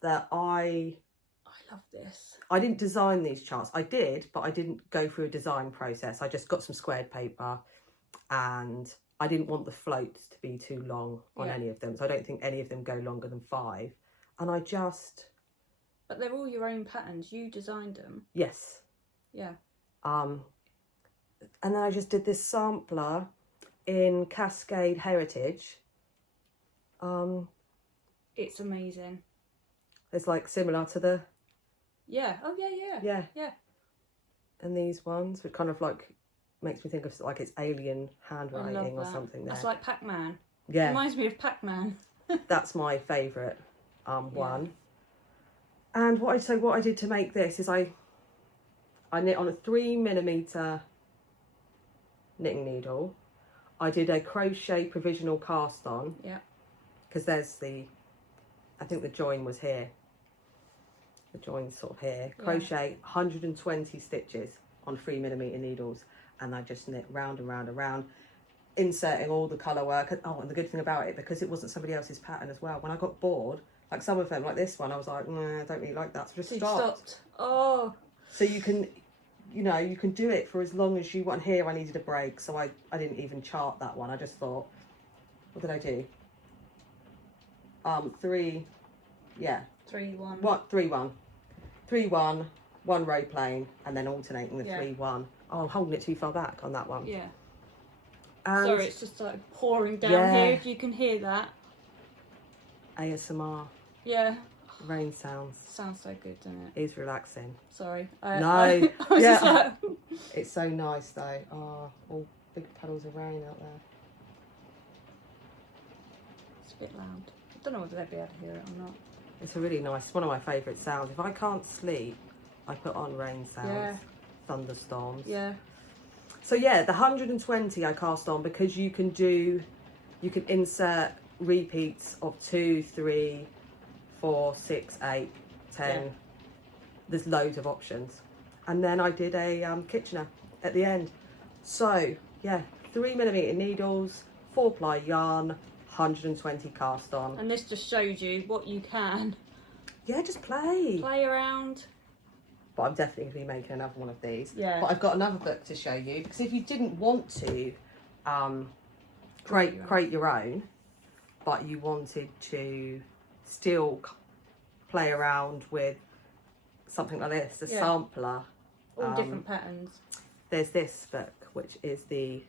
that I love this. I didn't design these charts. I did, but I didn't go through a design process. I just got some squared paper, and I didn't want the floats to be too long on any of them. So I don't think any of them go longer than 5. And I just... But they're all your own patterns. You designed them. Yes. Yeah. And then I just did this sampler in Cascade Heritage. It's amazing. It's like similar to the... Yeah. Oh, yeah. Yeah. Yeah. And these ones, which kind of like makes me think of like it's alien handwriting or something there. That's like Pac-Man. Yeah. It reminds me of Pac-Man. That's my favourite one. And what I did to make this is I knit on a 3mm knitting needle. I did a crochet provisional cast on. Yeah. Because there's I think the join was here. The join's sort of here. Crochet 120 stitches on 3mm needles, and I just knit round and round and round, inserting all the colour work. And the good thing about it, because it wasn't somebody else's pattern as well, when I got bored, like some of them, like this one, I was like, I don't really like that, so just stopped. Oh. So you can do it for as long as you want. Here I needed a break, so I didn't even chart that one. I just thought, what did I do? 3, 3, 1. What? 3, 1. 3, 1, 1 row plain, and then alternating the 3, 1. Oh, I'm holding it too far back on that one. Yeah. And sorry, it's just like pouring down here, if you can hear that. ASMR. Yeah. Rain sounds. Sounds so good, doesn't it? It's relaxing. Sorry. No. Just like... It's so nice though. Oh, all big puddles of rain out there. It's a bit loud. I don't know whether they'll be able to hear it or not. It's a really nice, one of my favourite sounds. If I can't sleep, I put on rain sounds, thunderstorms. Yeah. So yeah, the 120 I cast on, because you can insert repeats of 2, 3, 4, 6, 8, 10. Yeah. There's loads of options. And then I did a Kitchener at the end. So yeah, 3mm needles, 4-ply yarn, 120 cast on. And this just shows you what you can. Yeah, just play around. But I'm definitely going to be making another one of these. Yeah. But I've got another book to show you, because if you didn't want to create your own, but you wanted to still play around with something like this, the sampler. All different patterns. There's this book, which is the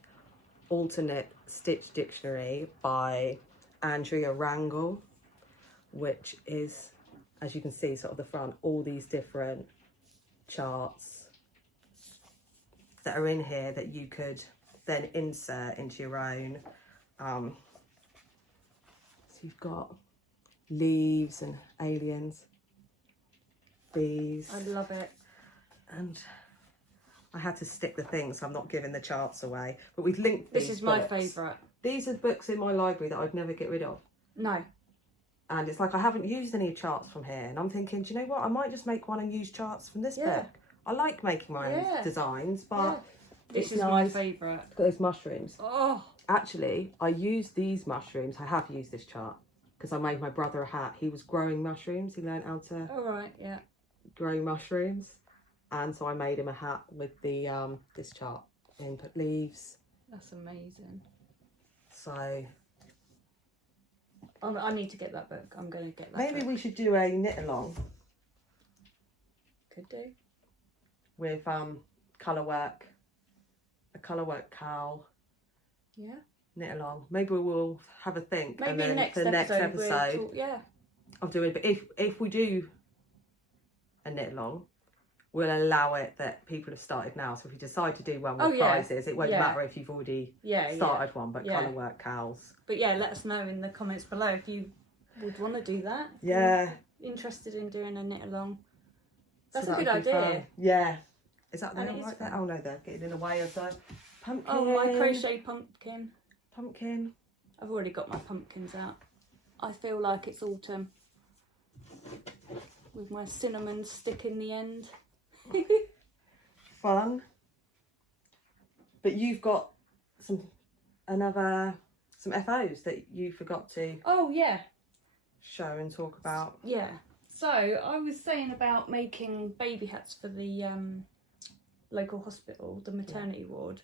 Alternate Stitch Dictionary by Andrea Rangel, which is, as you can see, sort of the front, all these different charts that are in here that you could then insert into your own. So you've got leaves and aliens, bees. I love it. And I had to stick the things, so I'm not giving the charts away. But we've linked these. This is my favourite. These are books in my library that I'd never get rid of. No. And it's like I haven't used any charts from here. And I'm thinking, do you know what? I might just make one and use charts from this book. I like making my own designs, but this is my favourite. It's got those mushrooms. Oh. Actually, I used these mushrooms. I have used this chart because I made my brother a hat. He was growing mushrooms. He learned how to grow mushrooms. And so I made him a hat with the this chart. And put leaves. That's amazing. So I need to get that book. I'm going to get that maybe we should do a knit along. Could do. With colour work. A colour work cowl. Yeah. Knit along. Maybe we'll have a think. Maybe and then next the next episode I'll do it. But if we do a knit along, we'll allow it that people have started now. So if you decide to do one with prizes, it won't matter if you've already started one, but colour work cowls. But yeah, let us know in the comments below if you would want to do that. Yeah. Interested in doing a knit along. That's so a good idea. Fun. Yeah. Is that there right there? Oh no, they're getting in the way of the pumpkin. Oh, my crochet pumpkin. Pumpkin. I've already got my pumpkins out. I feel like it's autumn. With my cinnamon stick in the end. Fun. But you've got some FOs that you forgot to show and talk about. Yeah. So I was saying about making baby hats for the local hospital, the maternity ward,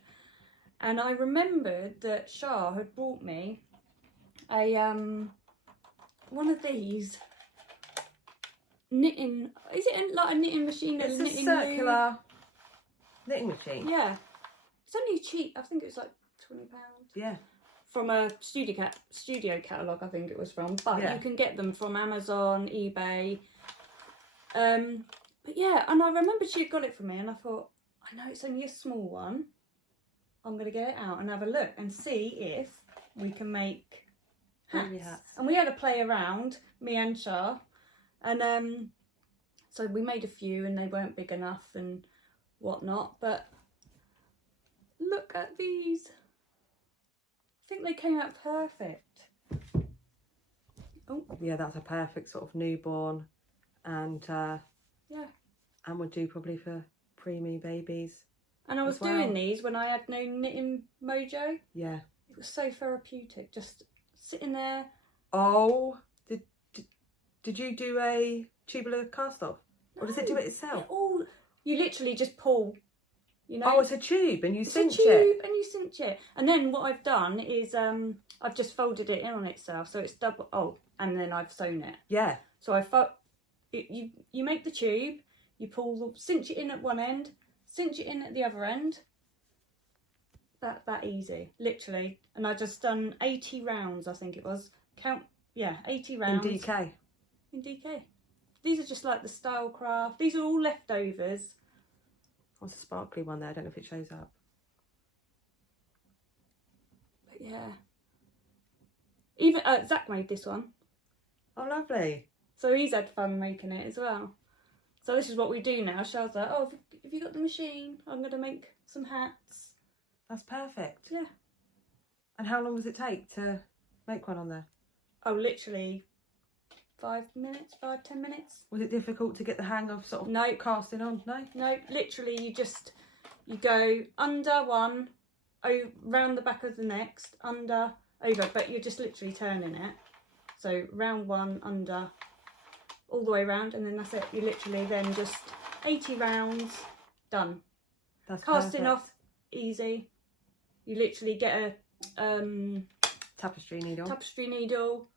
and I remembered that Shawl had brought me a one of these knitting. Is it like a knitting machine? It's a circular knitting machine. Yeah, it's only cheap. I think it was like £20. Yeah. From a studio catalogue, I think it was from. But you can get them from Amazon, eBay. But yeah, and I remember she had got it for me, and I thought, I know it's only a small one. I'm going to get it out and have a look and see if we can make hats. And we had a play around, me and Shaw. And so we made a few, and they weren't big enough and whatnot. But look at these. I think they came out perfect. Oh yeah, that's a perfect sort of newborn, and and would do probably for preemie babies. And I was doing these when I had no knitting mojo. Yeah, it was so therapeutic, just sitting there. Oh, did you do a tubular cast off, or does it do it itself? Oh, you literally just pull. You know, oh, it's a tube and you cinch it. And then what I've done is I've just folded it in on itself, so it's double. Oh, and then I've sewn it. Yeah. So you make the tube, you cinch it in at one end, cinch it in at the other end. That easy, literally. And I just done 80 rounds, I think it was. 80 rounds. In DK. In DK. These are just like the style craft. These are all leftovers. What's a sparkly one there? I don't know if it shows up. But yeah. Even Zach made this one. Oh, lovely. So he's had fun making it as well. So this is what we do now. Shaw's like, oh, have you got the machine? I'm going to make some hats. That's perfect. Yeah. And how long does it take to make one on there? Oh, literally 5 minutes, 10 minutes. Was it difficult to get the hang of sort of casting on? No, literally you go under one, round the back of the next, under, over, but you're just literally turning it. So round one, under, all the way round, and then that's it. You literally then just 80 rounds, done. That's casting perfect. off, easy. You literally get a tapestry needle,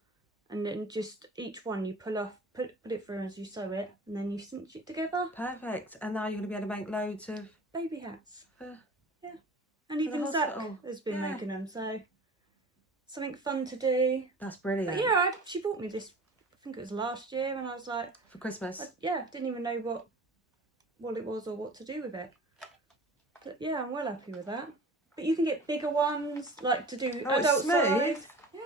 and then just each one you pull off, put it through as you sew it, and then you cinch it together. Perfect. And now you're going to be able to make loads of baby hats. Yeah. And even Zach has been making them, so something fun to do. That's brilliant. But yeah, she bought me this, I think it was last year, and I was like, for Christmas. Didn't even know what it was or what to do with it. But yeah, I'm well happy with that. But you can get bigger ones, like to do adult size. Yeah.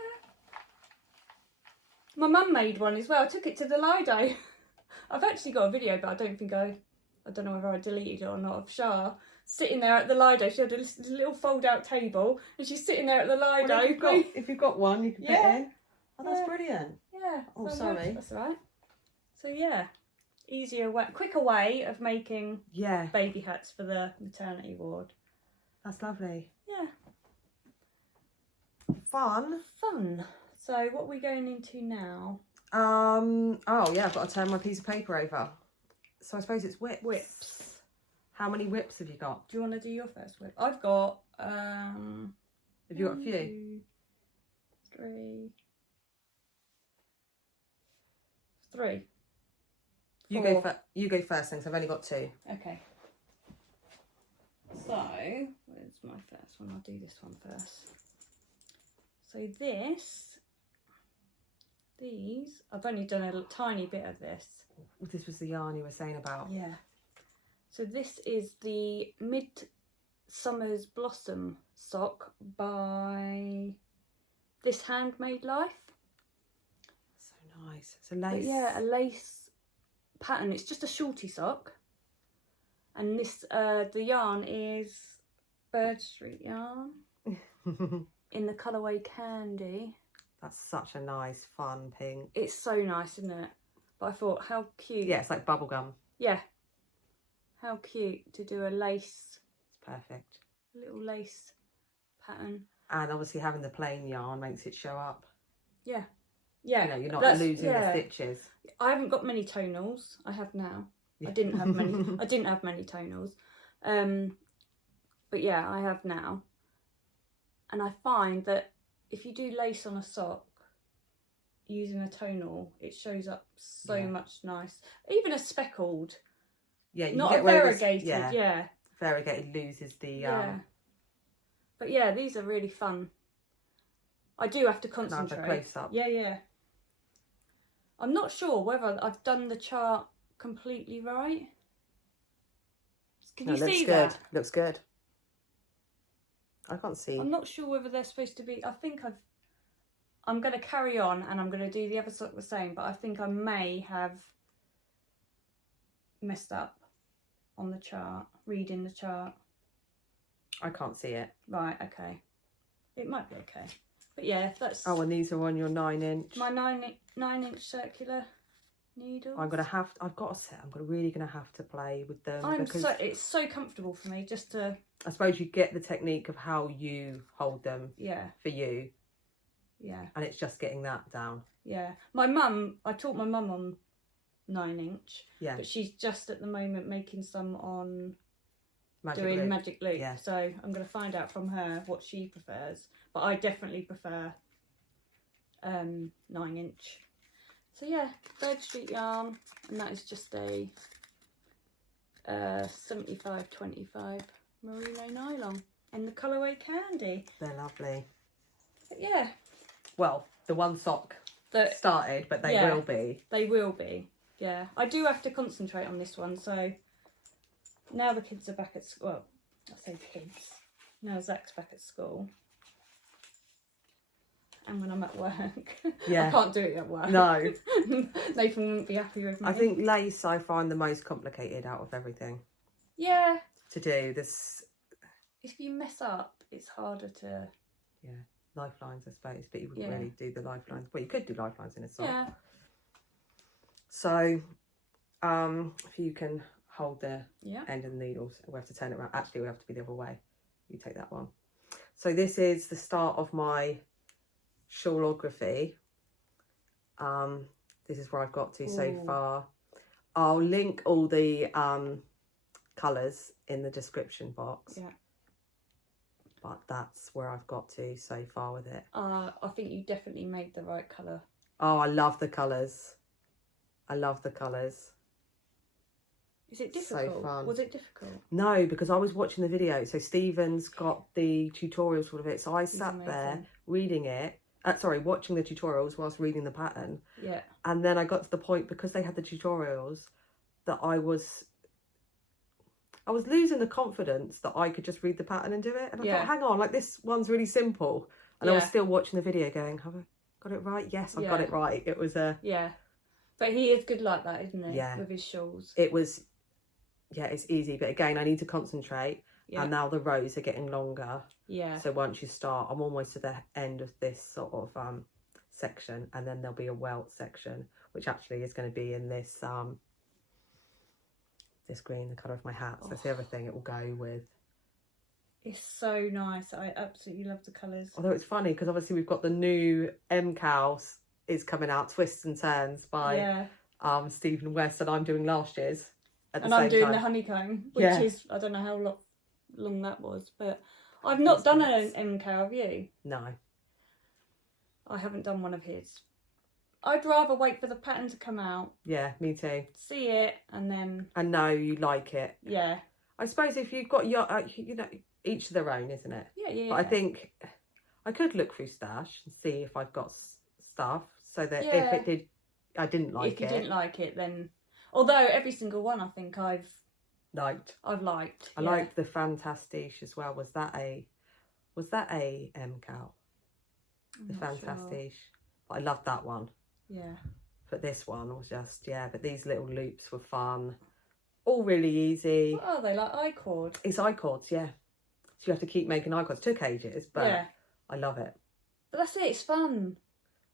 My mum made one as well. I took it to the Lido. I've actually got a video, but I don't know whether I deleted it or not, of Shaw sitting there at the Lido. She had a little fold-out table, and she's sitting there at the Lido. Well, if you've got one, you can fit in. Oh, that's brilliant. Yeah. Oh, sorry. That's all right. So yeah, quicker way of making baby hats for the maternity ward. That's lovely. Yeah. Fun. So what are we going into now? Oh yeah, I've got to turn my piece of paper over. So I suppose it's whips. How many whips have you got? Do you want to do your first whip? I've got have you got a few? 2, 3. You go first then, because I've only got 2. Okay. So, where's my first one? I'll do this one first. So these, I've only done a tiny bit of this. This was the yarn you were saying about. Yeah. So this is the Midsummer's Blossom sock by This Handmade Life. So nice. It's a lace. But yeah, a lace pattern. It's just a shorty sock. And this, the yarn is Bird Street yarn in the colourway Candy. That's such a nice, fun pink. It's so nice, isn't it? But I thought, how cute. Yeah, it's like bubblegum. Yeah. How cute to do a lace. It's perfect. A little lace pattern. And obviously having the plain yarn makes it show up. Yeah. Yeah. You know, you're not losing the stitches. I haven't got many tonals. I have now. I didn't have many. I didn't have many tonals. But yeah, I have now. And I find that if you do lace on a sock using a tonal, it shows up so much nice. Even a speckled. Yeah, you not get a variegated. Yeah. Variegated loses the. Yeah. But yeah, these are really fun. I do have to concentrate. Have a close up. Yeah, yeah. I'm not sure whether I've done the chart completely right. Can you see that? Looks good. I can't see. I'm not sure whether they're supposed to be. I'm going to carry on and I'm going to do the other sock the same, but I think I may have messed up on the chart, reading the chart. I can't see it. Right, okay. It might be okay. But yeah, that's... Oh, and these are on your 9-inch. My 9-inch circular needles. I've got a set. I'm really going to have to play with them. It's so comfortable for me just to... I suppose you get the technique of how you hold them. Yeah. For you. Yeah. And it's just getting that down. Yeah. I taught my mum on 9-inch. Yeah. But she's just at the moment making some on... Magic Loop. Yeah. So I'm going to find out from her what she prefers. But I definitely prefer 9-inch. So yeah, Bird Street yarn, and that is just a 75/25 merino nylon in the colourway Candy. They're lovely. But yeah. Well, the one sock started, but they will be. They will be. Yeah. I do have to concentrate on this one, so now the kids are back at school. Well, I say kids. Now Zach's back at school. And when I'm at work. Yeah. I can't do it at work. No. Nathan wouldn't be happy with me. I think lace I find the most complicated out of everything. Yeah. To do this. If you mess up, it's harder to... Yeah. Lifelines, I suppose. But you wouldn't really do the lifelines. Well, you could do lifelines in a sock. Yeah. So, if you can hold the end of the needles, we have to turn it around. Actually, we have to be the other way. You take that one. So this is the start of my shawlography. This is where I've got to so far. I'll link all the colours in the description box. Yeah. But that's where I've got to so far with it. I think you definitely made the right colour. Oh, I love the colours. I love the colours. Is it difficult? So fun. Was it difficult? No, because I was watching the video. So Stephen's got the tutorials for it. So I sat there reading it. Watching the tutorials whilst reading the pattern. Yeah. And then I got to the point, because they had the tutorials, that I was losing the confidence that I could just read the pattern and do it. And I thought, hang on, like this one's really simple. And I was still watching the video going, have I got it right? Yes, I've got it right. It was a... Yeah. But he is good like that, isn't he? Yeah. With his shawls. It was... Yeah, it's easy. But again, I need to concentrate. Yeah. And now the rows are getting longer. Yeah. So once you start, I'm almost to the end of this sort of section, and then there'll be a welt section, which actually is going to be in this this green, the colour of my hat. So that's the other thing it will go with. It's so nice. I absolutely love the colours. Although it's funny because obviously we've got the new Cowl is coming out, Twists and Turns by Stephen West, and I'm doing last year's at the same time. And I'm doing the honeycomb, which is, I don't know how long that was, but I've not done an Cowl, have you? No. I haven't done one of his. I'd rather wait for the pattern to come out. Yeah, me too. See it and then... And know you like it. Yeah. I suppose if you've got your, each of their own, isn't it? Yeah. But I think I could look through Stash and see if I've got stuff, so that if I didn't like it. If you didn't like it, then... Although every single one I think I've liked. I've liked. I liked the Fantastique as well. Was that a Cowl? The Fantastique. Sure. But I loved that one. Yeah. But this one was just, but these little loops were fun. All really easy. What are they, like I-cord? It's I-cords, yeah. So you have to keep making I-cords. Took ages, but I love it. But that's it, it's fun.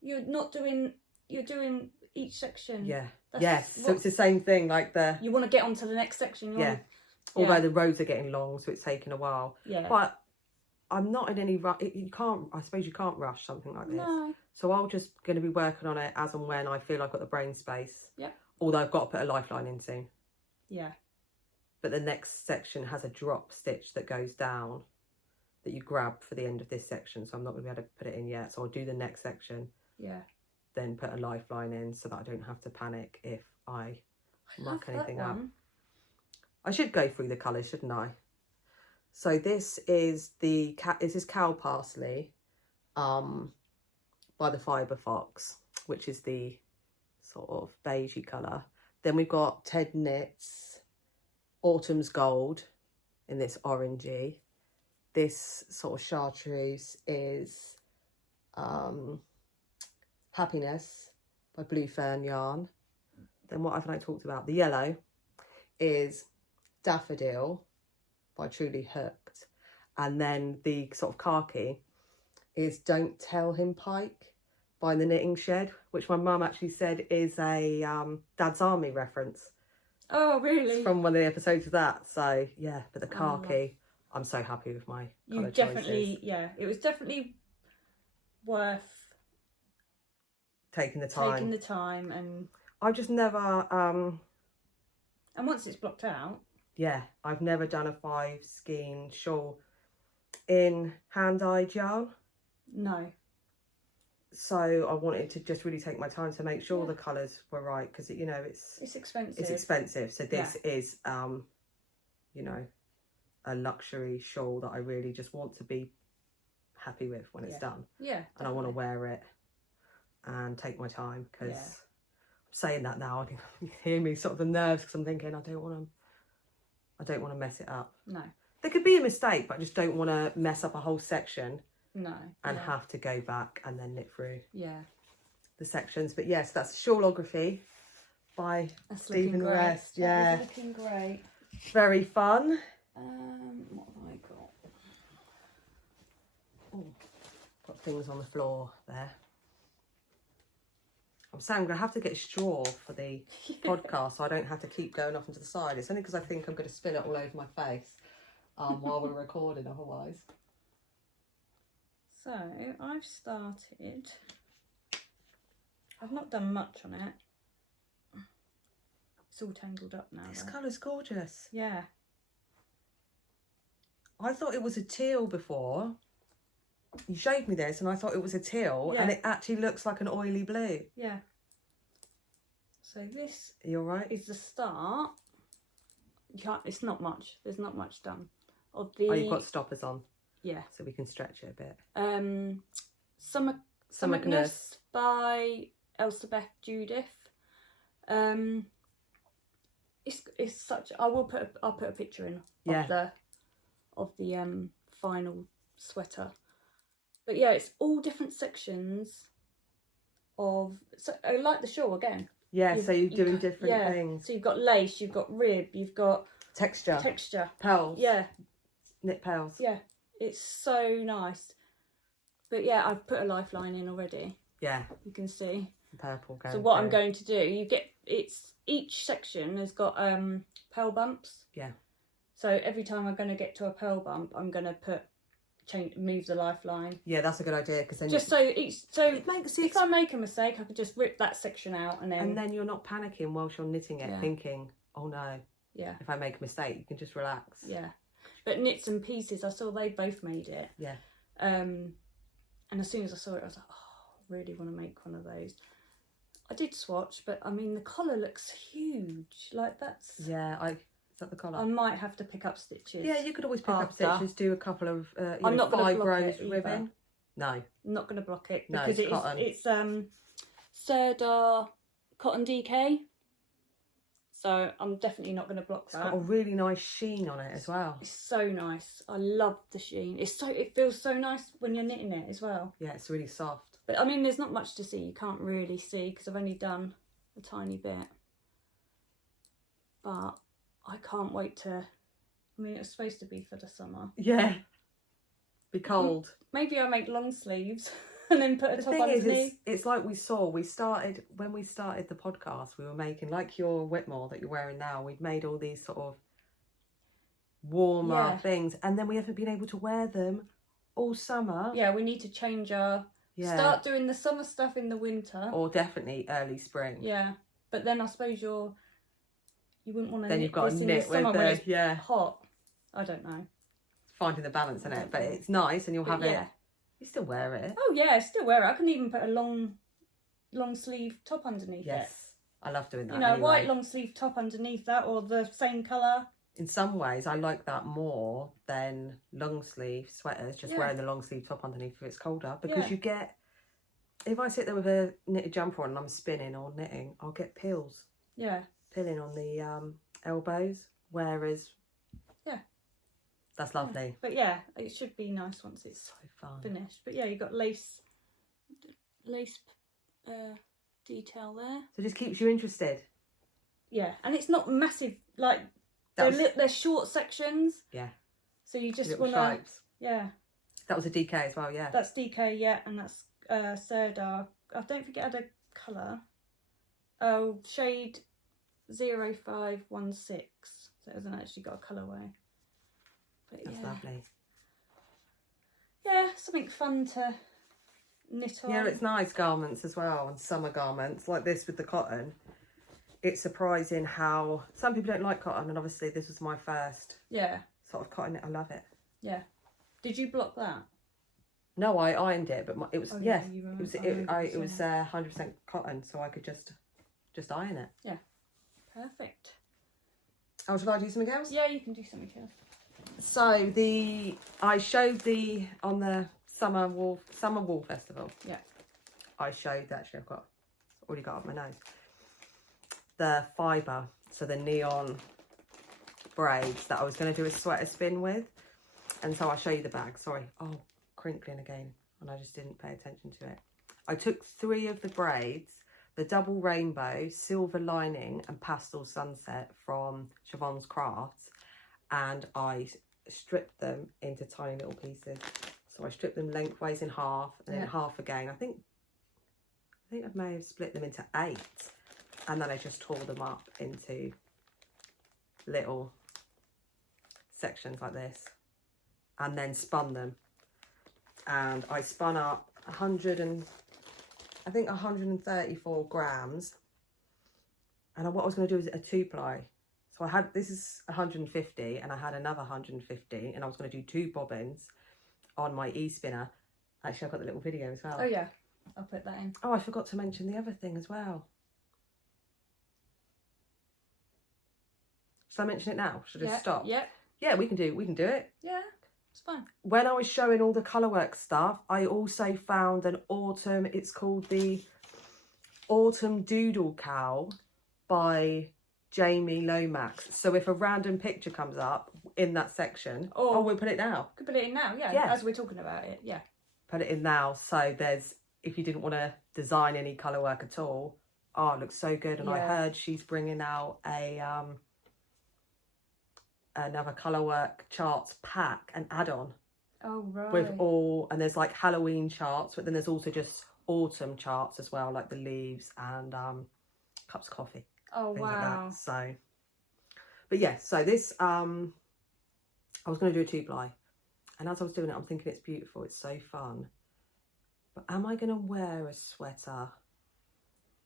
You're doing each section. Yeah. So it's the same thing, like you want to get onto the next section. Although the rows are getting long, so it's taking a while. Yeah. But I'm not in any rush. I suppose you can't rush something like this. No. So I'm just going to be working on it as and when I feel I've got the brain space. Yeah. Although I've got to put a lifeline in soon. Yeah. But the next section has a drop stitch that goes down that you grab for the end of this section. So I'm not going to be able to put it in yet. So I'll do the next section. Yeah. Then put a lifeline in so that I don't have to panic if I muck anything up. I should go through the colours, shouldn't I? So this is Cowl Parsley by the Fibre Fox, which is the sort of beigey colour. Then we've got Ted Knits Autumn's Gold in this orangey. This sort of chartreuse is Happiness by Blue Fern Yarn. Then what haven't I talked about? The yellow is Daffodil by Truly Hooked. And then the sort of khaki is Don't Tell Him Pike by The Knitting Shed, which my mum actually said is a Dad's Army reference. Oh, really? It's from one of the episodes of that. So, yeah, but the khaki, I'm so happy with my colour choices. It was definitely worth taking the time. And I've just never... and once it's blocked out... Yeah, I've never done a 5-skein shawl in hand-dyed yarn. No. So I wanted to just really take my time to make sure the colours were right, because it's expensive. It's expensive. So this is a luxury shawl that I really just want to be happy with when it's done. Yeah. And I want to wear it and take my time, because I'm saying that now, you hear me sort of the nerves, because I'm thinking I don't want to mess it up. No. There could be a mistake, but I just don't want to mess up a whole section. No. And have to go back and then knit through the sections. But yes, that's Shawlography by Stephen West. Yeah. That's looking great. Very fun. What have I got? Oh, got things on the floor there. I'm saying I'm going to have to get a straw for the podcast so I don't have to keep going off into the side. It's only because I think I'm going to spill it all over my face while we're recording otherwise. So, I've started... I've not done much on it. It's all tangled up now. This colour's gorgeous. Yeah. I thought it was a teal before. You showed me this and I thought it was a teal, and it actually looks like an oily blue. Yeah. So this You're right. is the start. It's not much. There's not much done. Of the... Oh, you've got stoppers on. Yeah. So we can stretch it a bit. Summerness by Elspeth Judith. It's such... I'll put a picture in of the final sweater. But yeah, it's all different sections of... So I like the shawl again. Yeah, so you're doing different things. So you've got lace, you've got rib, you've got... Texture. Pearls. Yeah. Knit pearls. Yeah. It's so nice. But yeah, I've put a lifeline in already. Yeah. You can see. Purple going. So what I'm going to do, each section has got pearl bumps. Yeah. So every time I'm going to get to a pearl bump, I'm going to move the lifeline. Yeah, that's a good idea, because then if I make a mistake, I could just rip that section out and then you're not panicking whilst you're knitting it, thinking, oh no. Yeah. If I make a mistake, you can just relax. Yeah. But Knits and Pieces, I saw they both made it. Yeah. And as soon as I saw it, I was like, oh, I really want to make one of those. I did swatch, but I mean, the collar looks huge. Like that's... Yeah, is that the collar? I might have to pick up stitches. Yeah, you could always pick up stitches, do a couple of, I'm not 5 block rows it ribbon. No. I'm not going to block it No, because it's cotton. It's Serdar Cotton DK. So I'm definitely not going to block that. It's got a really nice sheen on it as well. It's so nice. I love the sheen. It feels so nice when you're knitting it as well. Yeah, it's really soft. But I mean, there's not much to see. You can't really see because I've only done a tiny bit. But I can't wait to... I mean, it was supposed to be for the summer. Yeah. Be cold. Maybe I make long sleeves and then put a top underneath. The thing is, it's like when we started the podcast, we were making, like your Whitmoor that you're wearing now, we've made all these sort of warmer things, and then we haven't been able to wear them all summer. Yeah, we need to change our... Yeah. Start doing the summer stuff in the winter. Or definitely early spring. Yeah. But then I suppose you wouldn't want to then knit you've got this to in knit the summer with when it's yeah. hot. I don't know. Finding the balance in it, but it's nice, and you'll have it. You still wear it. Oh yeah, I still wear it. I can even put a long sleeve top underneath it. Yes, I love doing that. You know, anyway. White long sleeve top underneath that, or the same colour. In some ways, I like that more than long sleeve sweaters. Just wearing the long sleeve top underneath if it's colder, because you get. If I sit there with a knitted jumper on and I'm spinning or knitting, I'll get pills. Yeah. Pilling on the elbows, whereas that's lovely. But yeah, it should be nice once it's so fun. Finished. But yeah, you've got lace detail there. So it just keeps you interested. Yeah, and it's not massive, like they're short sections. Yeah. So you just want to... Yeah. That was a DK as well, yeah. That's DK, yeah, and that's Serdar. I don't think it had a colour. Oh, shade 0516. So it hasn't actually got a colourway. But that's lovely. Yeah, something fun to knit on. Yeah, it's nice garments as well, and summer garments like this with the cotton. It's surprising how some people don't like cotton, and obviously this was my first sort of cotton knit. I love it. Yeah. Did you block that? No, I ironed it, but it was it was 100% cotton, so I could just iron it. Yeah. Perfect. Oh, should I do something else? Yeah, you can do something else. So I showed on the summer wool festival. Yeah. I showed I've already got up my nose. The fibre, so the neon braids that I was going to do a sweater spin with, and so I'll show you the bag. Sorry, crinkling again, and I just didn't pay attention to it. I took 3 of the braids, the double rainbow, silver lining, and pastel sunset from Siobhan's Crafts, and I stripped them into tiny little pieces. So I stripped them lengthways in half, and then half again. I think I may have split them into 8, and then I just tore them up into little sections like this, and then spun them. And I spun up 134 grams. And what I was going to do is a 2-ply. So I had, this is 150, and I had another 150, and I was going to do 2 bobbins on my e-spinner. Actually, I've got the little video as well. Oh yeah, I'll put that in. Oh, I forgot to mention the other thing as well. Should I mention it now? Should I just stop? Yeah. Yeah, we can do it. Yeah, it's fine. When I was showing all the colourwork stuff, I also found an autumn, it's called the Autumn Doodle Cowl by Jamie Lomax. So if a random picture comes up in that section, we'll put it now. Could put it in now, yeah, as we're talking about it, yeah. Put it in now, so there's, if you didn't want to design any colourwork at all, it looks so good. And I heard she's bringing out another colourwork charts pack, an add-on. Oh, right. With and there's like Halloween charts, but then there's also just autumn charts as well, like the leaves and cups of coffee. Oh, wow. Like that. So, but yeah, so this, I was going to do a 2-ply. And as I was doing it, I'm thinking it's beautiful. It's so fun. But am I going to wear a sweater?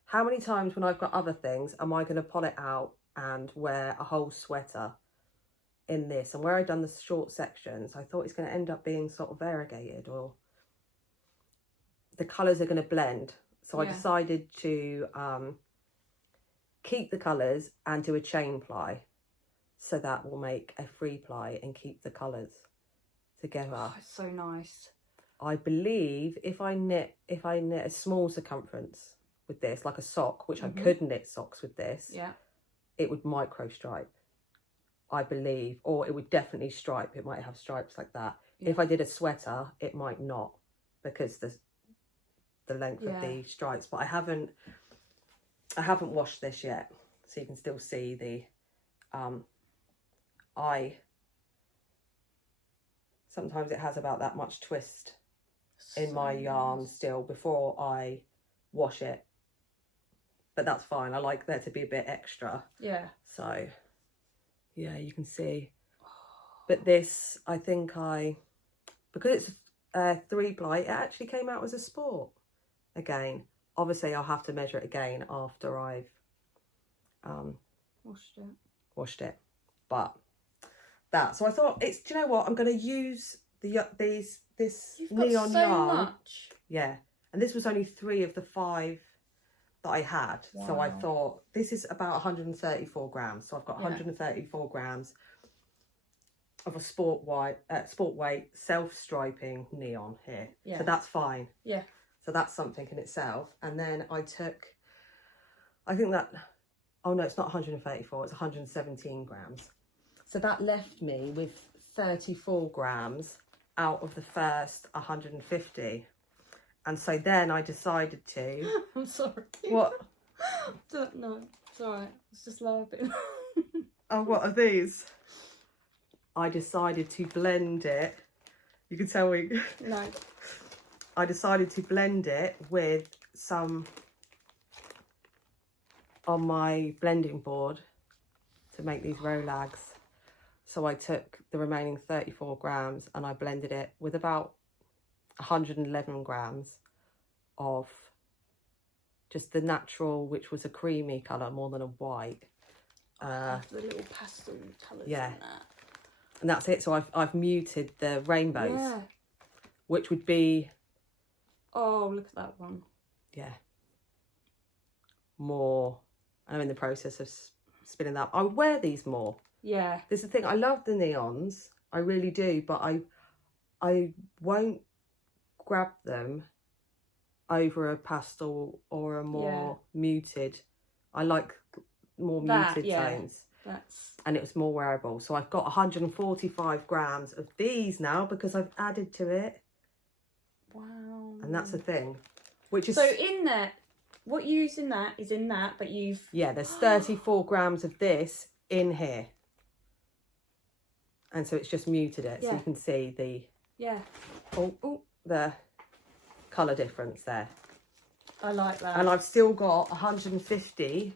How many times when I've got other things, am I going to pull it out and wear a whole sweater in this? And where I've done the short sections, I thought it's going to end up being sort of variegated, or the colours are going to blend. So I decided to keep the colours and do a chain ply. So that will make a 3-ply and keep the colours together. Oh, it's so nice. I believe if I knit a small circumference with this, like a sock, which I could knit socks with this, it would micro stripe, I believe, or it would definitely stripe. It might have stripes like that. Yeah. If I did a sweater, it might not, because the length of the stripes. But I haven't washed this yet, so you can still see the sometimes it has about that much twist in my yarn still before I wash it, but that's fine. I like there to be a bit extra. Yeah. So yeah, you can see. But this, I think because it's 3-ply, it actually came out as a sport again. Obviously I'll have to measure it again after I've washed it. But that, so I thought, do you know what, I'm going to use this You've neon got so yarn. Much. Yeah, and this was only 3 of the 5 that I had. Wow. So I thought, this is about 134 grams. So I've got 134 grams of a sport weight self-striping neon here. Yeah. So that's fine. Yeah. So that's something in itself. And then I think that, oh no, it's not 134, it's 117 grams. So that left me with 34 grams out of the first 150. And so then I decided to... I'm sorry. What? No, it's all right. It's just laughing. Oh, what are these? I decided to blend it. You can tell me. No. I decided to blend it with some on my blending board to make these rolags. So I took the remaining 34 grams and I blended it with about 111 grams of just the natural, which was a creamy colour more than a white. The little pastel colours in that. And that's it. So I've muted the rainbows, which would be... Oh, look at that one. Yeah. More. I'm in the process of spinning that. I would wear these more. Yeah. This is the thing. I love the neons. I really do. But I won't grab them over a pastel or a more muted. I like more muted tones. And it was more wearable. So I've got 145 grams of these now because I've added to it. Wow. And that's the thing. Which is... So in there, what you use in that is in that, but you've... Yeah, there's 34 grams of this in here. And so it's just muted it. So you can see the... Yeah. The colour difference there. I like that. And I've still got 150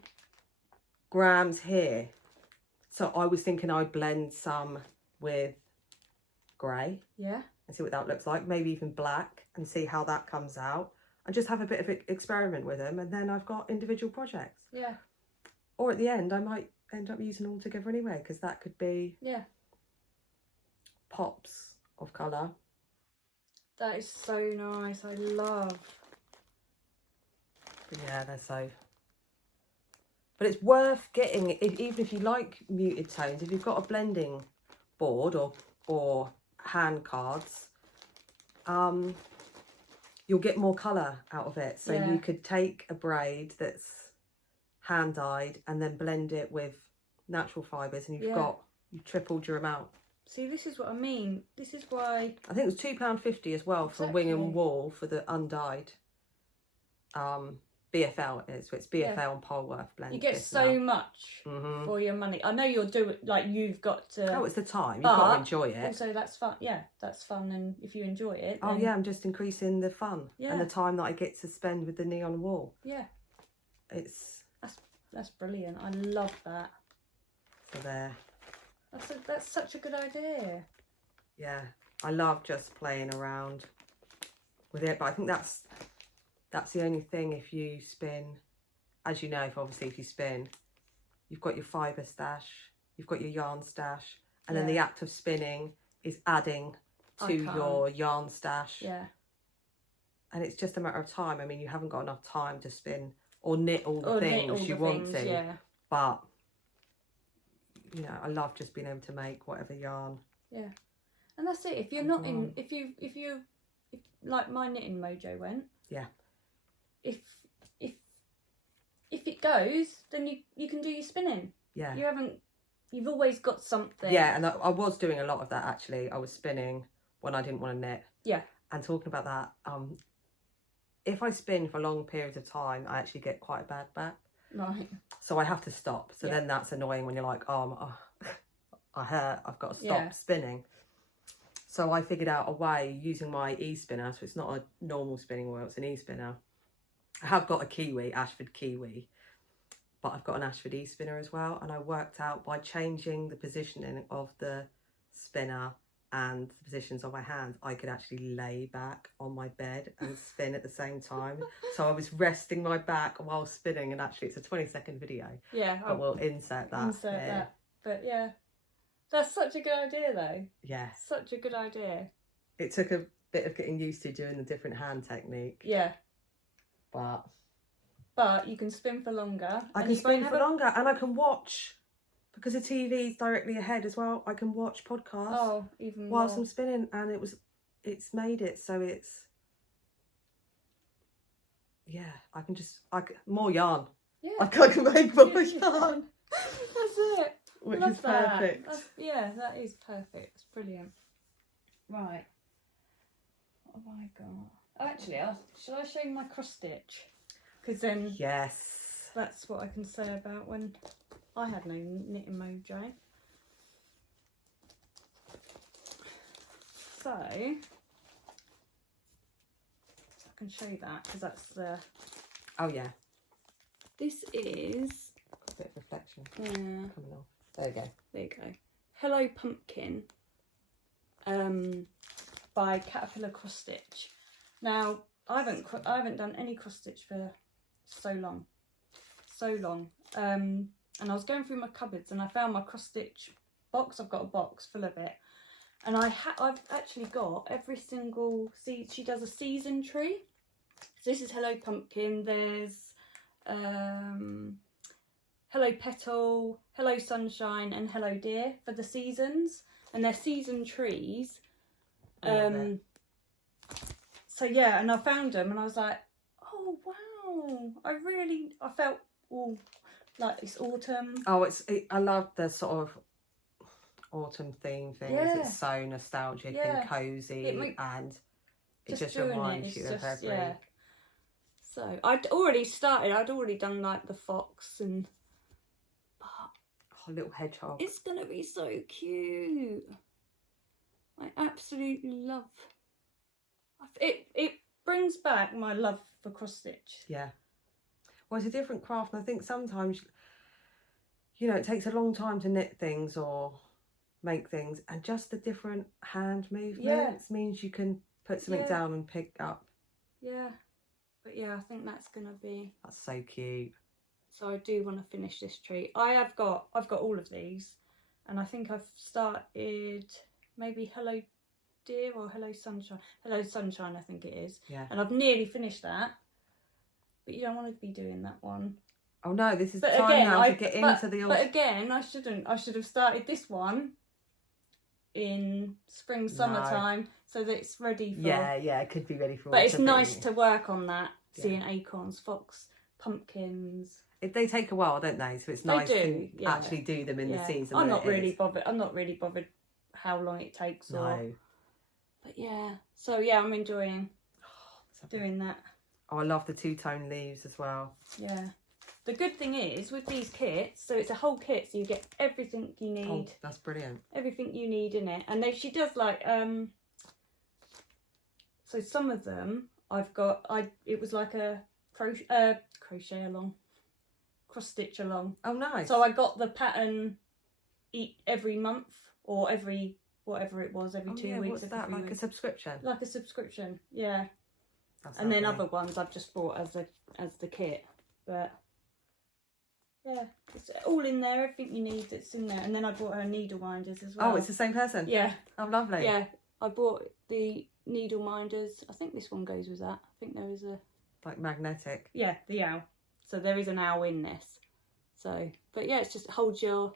grams here. So I was thinking I'd blend some with grey. Yeah. And see what that looks like. Maybe even black, and see how that comes out. And just have a bit of an experiment with them. And then I've got individual projects. Yeah. Or at the end, I might end up using them all together anyway. Because that could be... Yeah. Pops of colour. That is so nice. I love. But yeah, they're so... But it's worth getting, even if you like muted tones, if you've got a blending board or hand cards, you'll get more colour out of it. So you could take a braid that's hand dyed and then blend it with natural fibres, and you've tripled your amount. See, this is what I mean. This is why... I think it was £2.50 as well for wing and wool for the undyed. BFL it is, so it's BFL and Polworth blend. You get so much for your money. I know you'll do it, like you've got to... Oh, it's the time. You've got to enjoy it. Also, that's fun. Yeah, that's fun, and if you enjoy it... Then... Oh, yeah, I'm just increasing the fun and the time that I get to spend with the neon wool. Yeah. It's... That's brilliant. I love that. So there. That's such a good idea. Yeah, I love just playing around with it, but I think that's the only thing. If you spin, as you know, if you spin, you've got your fibre stash, you've got your yarn stash, and then the act of spinning is adding to your yarn stash. Yeah. And it's just a matter of time. I mean, you haven't got enough time to spin or knit all the things you want to. Yeah. But, you know, I love just being able to make whatever yarn. Yeah. And that's it. If you're not in, if like my knitting mojo went. Yeah. If it goes, then you can do your spinning. Yeah. You've always got something. Yeah, and I was doing a lot of that, actually. I was spinning when I didn't want to knit. Yeah. And talking about that, if I spin for long periods of time, I actually get quite a bad back. Right. So I have to stop. So then that's annoying when you're like, I hurt, I've got to stop spinning. So I figured out a way using my e-spinner. So it's not a normal spinning wheel, it's an e-spinner. I have got a Kiwi, Ashford Kiwi, but I've got an Ashford e-spinner as well. And I worked out by changing the positioning of the spinner and the positions of my hands, I could actually lay back on my bed and spin at the same time. So I was resting my back while spinning, and actually it's a 20-second video. Yeah. But we'll insert that. But yeah. That's such a good idea though. Yeah. Such a good idea. It took a bit of getting used to doing the different hand technique. Yeah. But you can spin for longer. I can spin for longer, and I can watch, because the TV's directly ahead as well, I can watch podcasts. Oh, even whilst more. I'm spinning, and it's made it so it's, yeah, I can more yarn. Yeah. I can make more yarn. That's it. Which Love is perfect. That is perfect. It's brilliant. Right. What have I got? Actually, shall I show you my cross stitch? Because then yes, that's what I can say about when I had no knitting mojo. So I can show you that because that's the. Oh yeah. This is a bit of reflection. Yeah. Coming off. There you go. There you go. Hello Pumpkin. By Caterpillar Cross Stitch. Now I haven't done any cross stitch for so long. And I was going through my cupboards and I found my cross stitch box. I've got a box full of it, and I've actually got every single she does a season tree. So this is Hello Pumpkin. There's Hello Petal, Hello Sunshine, and Hello Dear for the seasons, and they're season trees. So yeah, and I found them and I was like, oh wow, I felt like it's autumn. Oh, I love the sort of autumn theme things. Yeah. It's so nostalgic and cozy, and it just reminds you of every. Yeah. So I'd already done like the fox and. Oh, little hedgehog. It's gonna be so cute. I absolutely love it. It brings back my love for cross stitch. Yeah. Well, it's a different craft, and I think sometimes, it takes a long time to knit things or make things, and just the different hand movements means you can put something down and pick up. Yeah. But yeah, I think that's so cute. So I do want to finish this tree. I've got all of these, and I think I've started maybe Hello Dear or Hello Sunshine. Hello Sunshine, I think it is. Yeah. And I've nearly finished that. But you don't want to be doing that one. Oh no, this is the time now to get into the. But again, I shouldn't. I should have started this one in spring, summertime, so that it's ready for. Yeah, it could be ready for. But it's nice to work on that. Seeing acorns, fox, pumpkins. They take a while, don't they? So it's nice to actually do them in the season. I'm not really bothered how long it takes. No. But yeah, so yeah, I'm enjoying doing that. Oh, I love the two-tone leaves as well. Yeah. The good thing is with these kits, so it's a whole kit, so you get everything you need. Oh, that's brilliant. Everything you need in it, and she does like So some of them I've got. It was like a crochet along, cross stitch along. Oh, nice. So I got the pattern every month or every whatever it was, every 2 weeks. What's that, like a subscription? Like a subscription, yeah. That's and lovely. then other ones I've just bought as the kit, but yeah, it's all in there. Everything you need, it's in there. And then I bought her needle minders as well. Oh, it's the same person. Yeah. Oh, lovely. Yeah, I bought the needle minders. I think this one goes with that. I think there is a like magnetic. Yeah, the owl. So there is an owl in this. So, but yeah, it's just holds your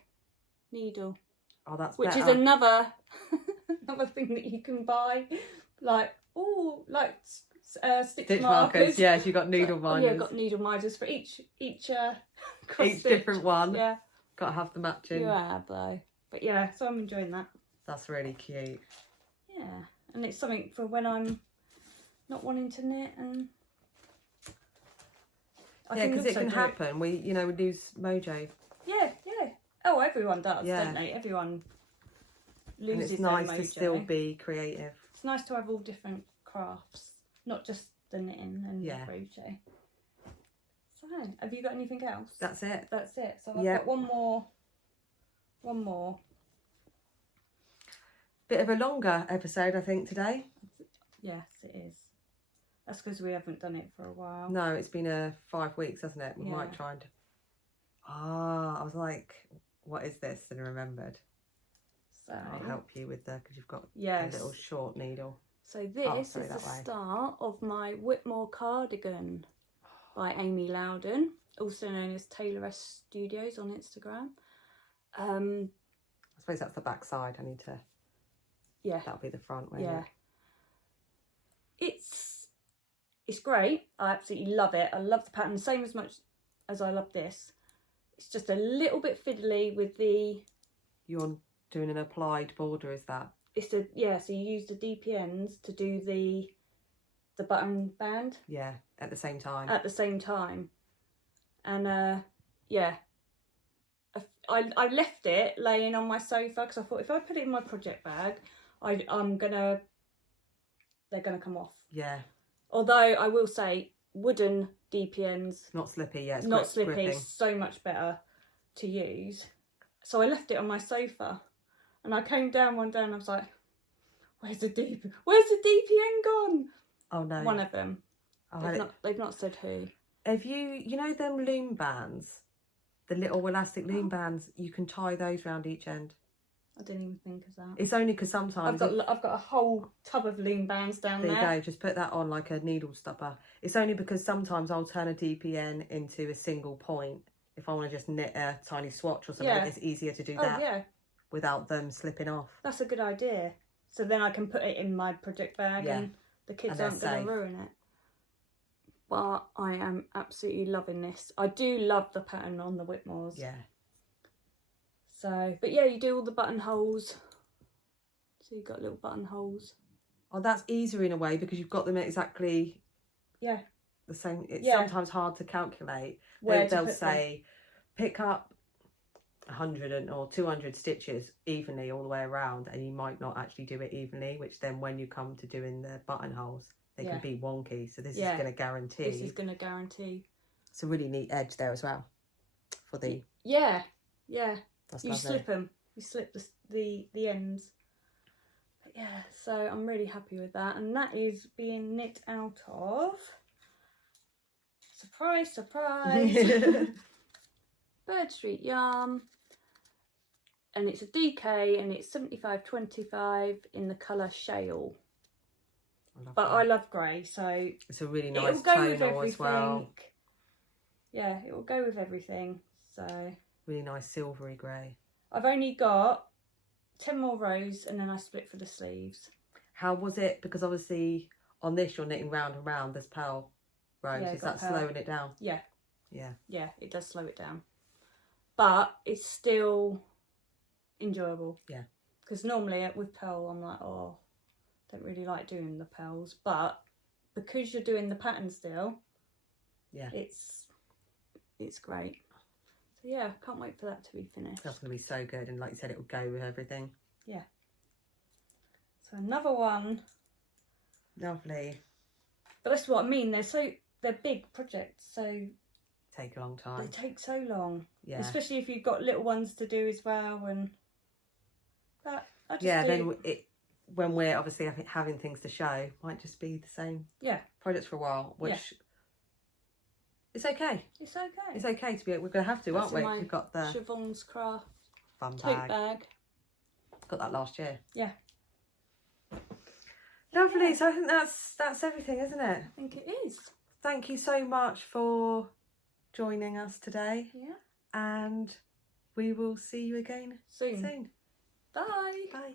needle. Oh, that's which is another thing that you can buy, like stitch markers. Yeah, you got needle minders. Yeah, got needle minders for each different one. Yeah. Got to have the matching. You have though. But yeah, so I'm enjoying that. That's really cute. Yeah, and it's something for when I'm not wanting to knit, and because it can happen. We lose mojo. Yeah. Oh, everyone does, don't they? Everyone loses their mojo. And it's nice to still be creative. It's nice to have all different crafts, not just the knitting and the crochet. So, have you got anything else? That's it. So I've got one more. Bit of a longer episode, I think, today. Yes, it is. That's because we haven't done it for a while. No, it's been 5 weeks, hasn't it? We might try and... I was like, what is this? And I remembered. So I'll help you with because you've got a little short needle. So this is the start of my Whitmoor cardigan by Amy Lowden, also known as Taylor S Studios on Instagram. I suppose that's the back side. I need to... Yeah. That'll be the front, won't it? It's great. I absolutely love it. I love the pattern same as much as I love this. It's just a little bit fiddly with the... You're doing an applied border, is that? It's so you use the DPNs to do the button band. Yeah, at the same time. And I left it laying on my sofa because I thought if I put it in my project bag, they're gonna come off. Yeah. Although I will say wooden DPNs, not slippy. Yeah, it's not slippy. Gripping. So much better to use. So I left it on my sofa, and I came down one day and I was like, "Where's the DPN gone?" Oh no, one of them. They've not said who. Have you know them loom bands, the little elastic loom bands? You can tie those round each end. I didn't even think of that. It's only because sometimes I've got a whole tub of loom bands down there. There you go. Just put that on like a needle stopper. It's only because sometimes I'll turn a DPN into a single point. If I want to just knit a tiny swatch or something, it's easier to do that without them slipping off. That's a good idea. So then I can put it in my project bag and the kids aren't going to ruin it. But I am absolutely loving this. I do love the pattern on the Whitmoors. Yeah. So, but yeah, you do all the buttonholes. So you've got little buttonholes. Oh, that's easier in a way because you've got them exactly the same. It's sometimes hard to calculate. They'll say, pick up 100 or 200 stitches evenly all the way around, and you might not actually do it evenly, which then when you come to doing the buttonholes, they can be wonky. So this is going to guarantee. This is going to guarantee. It's a really neat edge there as well for the... Yeah. That's you lovely. slip them. You slip the ends. But yeah, so I'm really happy with that. And that is being knit out of... Surprise, surprise! Bird Street yarn. And it's a DK and it's 75/25 in the colour Shawl. I love grey, so... It's a really nice tonal as well. Yeah, it will go with everything, so... Really nice silvery grey. I've only got 10 more rows and then I split for the sleeves. How was it? Because obviously on this you're knitting round and round, there's pearl rows. Is that slowing it down? Yeah. Yeah, it does slow it down. But it's still enjoyable. Yeah. Because normally with pearl I'm like, oh, don't really like doing the pearls. But because you're doing the pattern still, it's great. So yeah, can't wait for that to be finished. That's going to be so good, and like you said, it will go with everything. Yeah. So another one. Lovely. But that's what I mean. They're big projects, so take a long time. They take so long. Yeah. Especially if you've got little ones to do as well, but I just then when we're obviously having things to show, might just be the same. Yeah. Projects for a while, which. It's okay. It's okay. It's okay to be. We're going to have to, aren't we? We've got the Siobhan's Craft fun tote bag. Got that last year. Yeah. Lovely. Yeah. So I think that's everything, isn't it? I think it is. Thank you so much for joining us today. Yeah. And we will see you again soon. Bye. Bye.